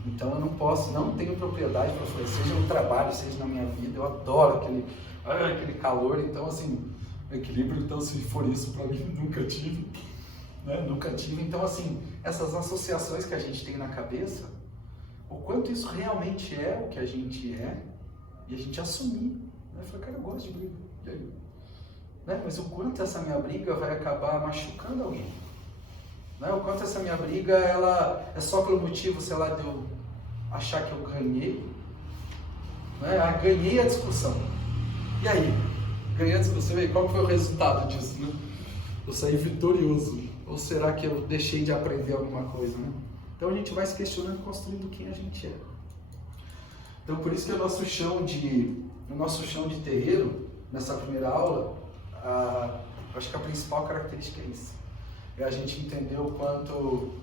Então eu não posso, não tenho propriedade para falar, seja no trabalho, seja na minha vida, eu adoro aquele calor, então assim, equilíbrio, então se for isso para mim, nunca tive, né? Nunca tive. Então assim, essas associações que a gente tem na cabeça, o quanto isso realmente é o que a gente é, e a gente assumir, né? Eu falei, cara, eu gosto de briga, e aí? Né? Mas o quanto essa minha briga vai acabar machucando alguém, né? O quanto essa minha briga, ela é só pelo motivo, sei lá, de eu achar que eu ganhei, né? Ganhei a discussão, e aí? Ganhei a discussão, e aí, qual foi o resultado disso, né? Eu saí vitorioso, ou será que eu deixei de aprender alguma coisa, né? Então a gente vai se questionando, construindo quem a gente é. Então por isso que o nosso chão de terreiro, nessa primeira aula, acho que a principal característica é isso. É a gente entender o quanto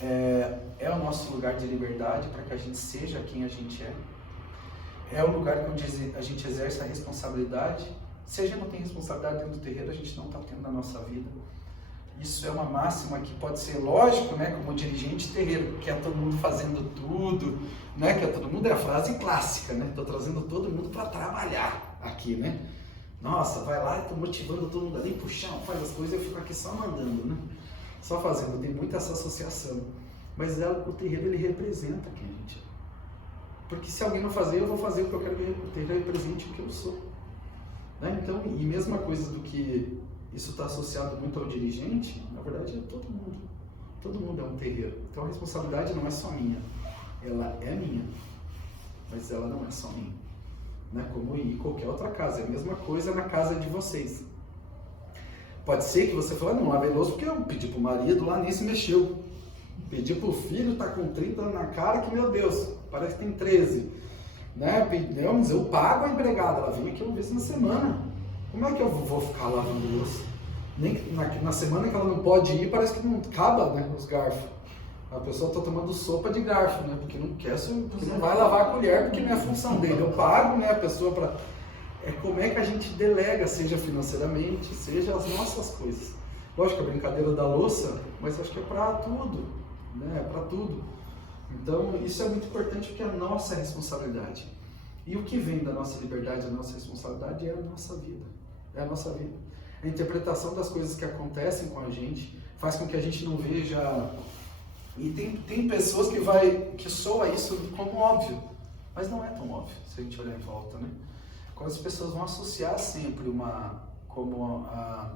é o nosso lugar de liberdade para que a gente seja quem a gente é. É o lugar onde a gente exerce a responsabilidade. Se a gente não tem responsabilidade dentro do terreiro, a gente não está tendo na nossa vida. Isso é uma máxima que pode ser lógico, né, como dirigente de terreiro, que é todo mundo fazendo tudo, né, que é todo mundo, é a frase clássica, né, estou trazendo todo mundo para trabalhar aqui, né. Nossa, vai lá, estou motivando todo mundo ali, puxão, faz as coisas, eu fico aqui só mandando, né, só fazendo, tem muita essa associação. Mas o terreiro, ele representa quem a gente é. Porque se alguém não fazer, eu vou fazer o que eu quero que o terreiro represente o que eu sou. Né? Então, e mesma coisa do que isso está associado muito ao dirigente, na verdade é todo mundo. Todo mundo é um terreiro. Então a responsabilidade não é só minha, ela é minha, mas ela não é só minha. Né? Como em qualquer outra casa, é a mesma coisa na casa de vocês. Pode ser que você fale, não, é Veloso porque eu pedi pro marido, lá nem se mexeu. Pedi pro filho, tá com 30 anos na cara, que meu Deus, parece que tem 13. Né? Pedimos, eu pago a empregada, ela vem aqui uma vez na semana. Como é que eu vou ficar lavando louça? Nem na semana que ela não pode ir, parece que não acaba, né, os garfos. A pessoa está tomando sopa de garfo, né? Porque não quer, porque não vai lavar a colher, porque não é a função dele. Eu pago, né, a pessoa para... como é que a gente delega, seja financeiramente, seja as nossas coisas. Lógico, a brincadeira da louça, mas acho que é para tudo, né? É para tudo. Então, isso é muito importante porque é a nossa responsabilidade. E o que vem da nossa liberdade, da nossa responsabilidade é a nossa vida. É a nossa vida. A interpretação das coisas que acontecem com a gente faz com que a gente não veja... E tem pessoas que soa isso como óbvio, mas não é tão óbvio, se a gente olhar em volta, né? Quando as pessoas vão associar sempre como a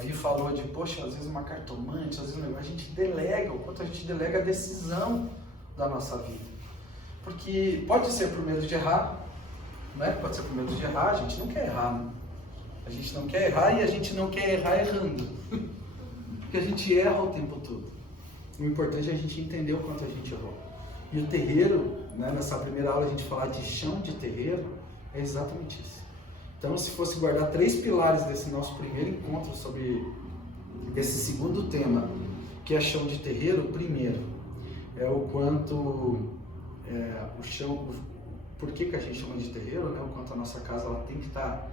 Vi falou de, poxa, às vezes uma cartomante, às vezes a gente delega, o quanto a gente delega a decisão da nossa vida. Porque pode ser por medo de errar, né? Pode ser por medo de errar, a gente não quer errar, né? A gente não quer errar e a gente não quer errar errando. Porque a gente erra o tempo todo. O importante é a gente entender o quanto a gente errou. E o terreiro, né, nessa primeira aula a gente falar de chão de terreiro, é exatamente isso. Então, se fosse guardar 3 pilares desse nosso primeiro encontro sobre esse segundo tema, que é chão de terreiro, o primeiro é o quanto o chão, por que a gente chama de terreiro, né? O quanto a nossa casa ela tem que estar,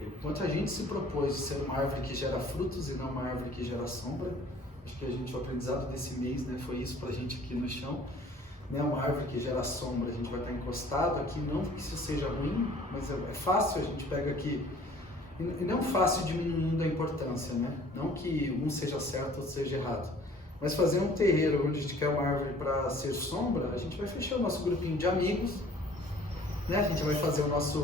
o quanto a gente se propôs de ser uma árvore que gera frutos e não uma árvore que gera sombra. Acho que o aprendizado desse mês, né, foi isso pra gente aqui no chão. Né, uma árvore que gera sombra, a gente vai estar encostado aqui, não que isso seja ruim, mas é fácil, a gente pega aqui, e não fácil diminuindo a importância, né? Não que um seja certo ou seja errado, mas fazer um terreiro onde a gente quer uma árvore para ser sombra, a gente vai fechar o nosso grupinho de amigos, né? A gente vai fazer nossa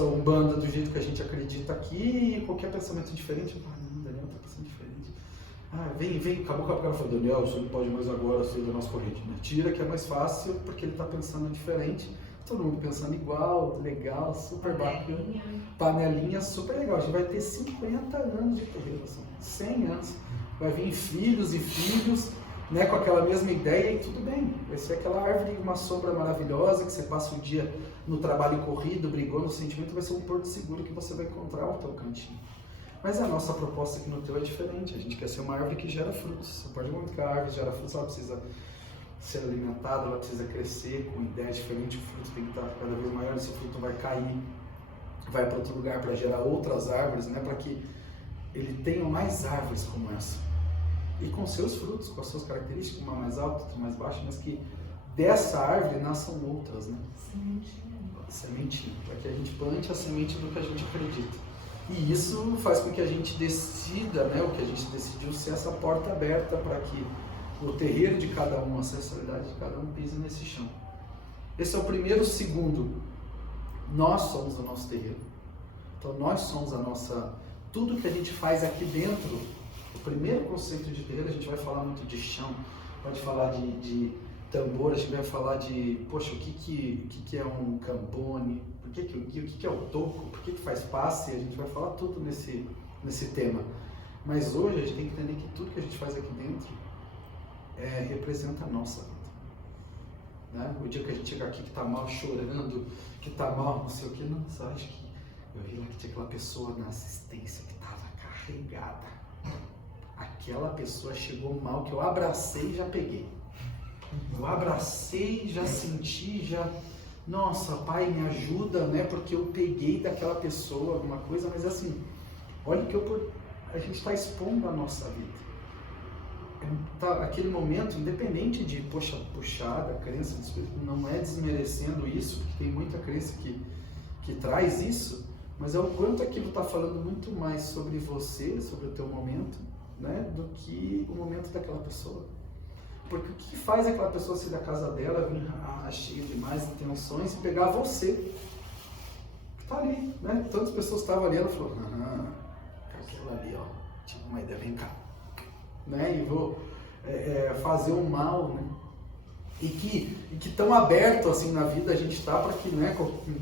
Umbanda do jeito que a gente acredita aqui, e qualquer pensamento diferente, Daniel está pensando diferente. Vem, acabou com a cara, falou, Daniel, você não pode mais agora ser da nossa corrente. Mentira, que é mais fácil, porque ele está pensando diferente, todo mundo pensando igual, legal, super bacana. Panelinha, super legal. A gente vai ter 50 anos de terreiro, 100 anos. Vai vir filhos e filhos, né, com aquela mesma ideia e tudo bem. Vai ser aquela árvore, uma sombra maravilhosa, que você passa o dia no trabalho corrido, brigou no sentimento, vai ser um porto seguro que você vai encontrar o teu cantinho. Mas a nossa proposta aqui no teu é diferente, a gente quer ser uma árvore que gera frutos. Você pode ver que a árvore gera frutos, ela precisa ser alimentada, ela precisa crescer com ideias diferentes, o fruto tem que estar cada vez maior, esse fruto vai cair, vai para outro lugar para gerar outras árvores, né? Para que ele tenha mais árvores como essa. E com seus frutos, com as suas características, uma mais alta, outra mais baixa, mas que dessa árvore nasçam outras, né? Sementinha, para que a gente plante a semente do que a gente acredita. E isso faz com que a gente decida, né, o que a gente decidiu ser essa porta aberta para que o terreiro de cada um, a ancestralidade de cada um pise nesse chão. Esse é o primeiro. O segundo, nós somos o nosso terreiro. Então nós somos a nossa... Tudo que a gente faz aqui dentro, o primeiro conceito de terreiro, a gente vai falar muito de chão, pode falar de tambor, a gente vai falar de, poxa, o que é um cambone, o que é o toco, por que faz passe, a gente vai falar tudo nesse tema. Mas hoje a gente tem que entender que tudo que a gente faz aqui dentro representa a nossa vida. Né? O dia que a gente chega aqui que está mal chorando, que está mal não sei o que, não, só acho que eu vi lá que tinha aquela pessoa na assistência que estava carregada. Aquela pessoa chegou mal, que eu abracei e já peguei. Eu abracei, já senti, já... Nossa, pai, me ajuda, né? Porque eu peguei daquela pessoa alguma coisa, mas assim, olha que a gente está expondo a nossa vida. Aquele momento, independente de, poxa, puxar da crença do espírito, não é desmerecendo isso, porque tem muita crença que traz isso, mas é o quanto aquilo está falando muito mais sobre você, sobre o teu momento, né, do que o momento daquela pessoa. Porque o que faz aquela pessoa sair da casa dela, vir cheia de mais intenções e pegar você, que está ali, né? Tantas pessoas estavam ali, ela falou, aquela ali, ó, tive uma ideia, vem cá, né? E vou fazer o mal, né? E que tão aberto assim na vida a gente está para que, né,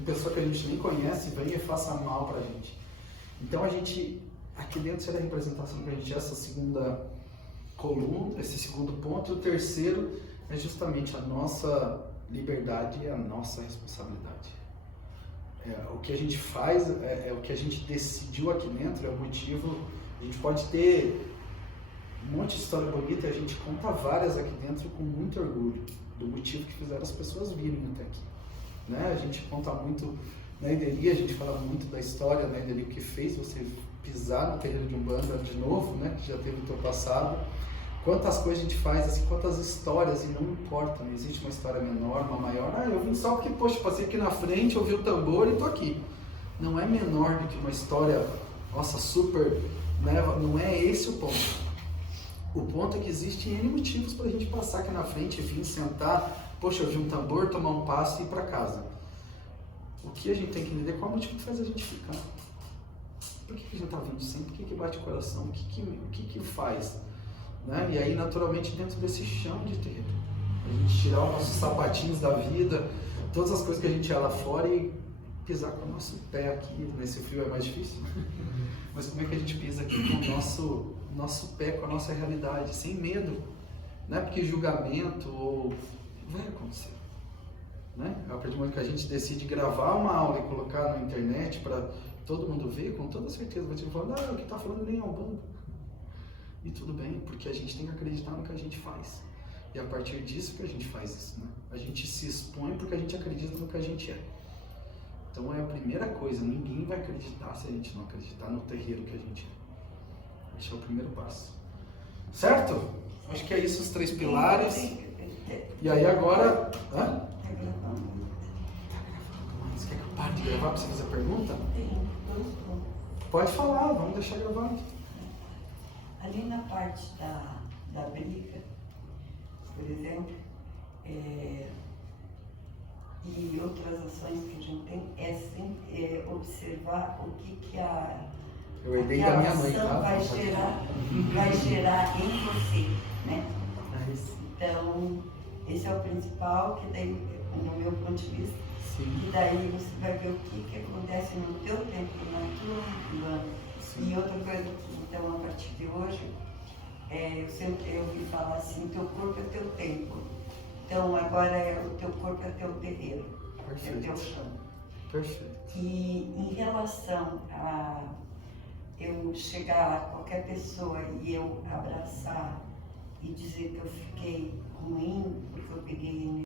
pessoa que a gente nem conhece venha e faça mal para a gente. Então a gente, aqui dentro será a representação para a gente, essa segunda coluna, esse segundo ponto, e o terceiro é justamente a nossa liberdade e a nossa responsabilidade. O que a gente faz, o que a gente decidiu aqui dentro, é o motivo. A gente pode ter um monte de história bonita e a gente conta várias aqui dentro com muito orgulho do motivo que fizeram as pessoas virem até aqui, né? A gente conta muito na Ideli, a gente fala muito da história da Ideli, que fez você pisar no terreiro de Umbanda de novo, né? Que já teve o teu passado. Quantas coisas a gente faz, assim, quantas histórias, e não importa, não existe uma história menor, uma maior. Eu vim só porque, poxa, passei aqui na frente, ouvi o tambor e tô aqui. Não é menor do que uma história, nossa, super, né? Não é esse o ponto. O ponto é que existem N motivos para a gente passar aqui na frente, vir sentar, poxa, ouvir um tambor, tomar um passo e ir para casa. O que a gente tem que entender, qual é o motivo que faz a gente ficar? Por que a gente está vindo sempre? Por que bate o coração? O que faz? Né? E aí, naturalmente, dentro desse chão de terreiro, a gente tirar os nossos sapatinhos da vida, todas as coisas que a gente ia lá fora e pisar com o nosso pé aqui. Nesse frio é mais difícil, mas como é que a gente pisa aqui com o nosso pé, com a nossa realidade, sem medo, né? Porque julgamento vai acontecer, né? A partir do momento que a gente decide gravar uma aula e colocar na internet para todo mundo ver, com toda certeza vai te falar, o que está falando nem é Umbanda. E tudo bem, porque a gente tem que acreditar no que a gente faz. E a partir disso que a gente faz isso, né? A gente se expõe porque a gente acredita no que a gente é. Então é a primeira coisa, ninguém vai acreditar se a gente não acreditar no terreiro que a gente é. Esse é o primeiro passo. Certo? Acho que é isso, os 3 pilares. E aí agora... Hã? Você quer que eu pare de gravar para você fazer pergunta? Tem 2 pontos. Pode falar, vamos deixar gravado. Ali na parte da briga, por exemplo, e outras ações que a gente tem, é sempre observar o que Eu herdei da minha mãe, ação tá? vai gerar em você, né? É isso. Então, esse é o principal, que daí, no meu ponto de vista, Sim. e daí você vai ver o que acontece no teu tempo, na tua Umbanda. E outra coisa que, então, a partir de hoje, eu sempre ouvi falar assim, teu corpo é teu templo. Então, agora o teu corpo é teu terreiro, Perfeito. é teu chão. Perfeito. E em relação a eu chegar a qualquer pessoa e eu abraçar e dizer que eu fiquei ruim, porque eu peguei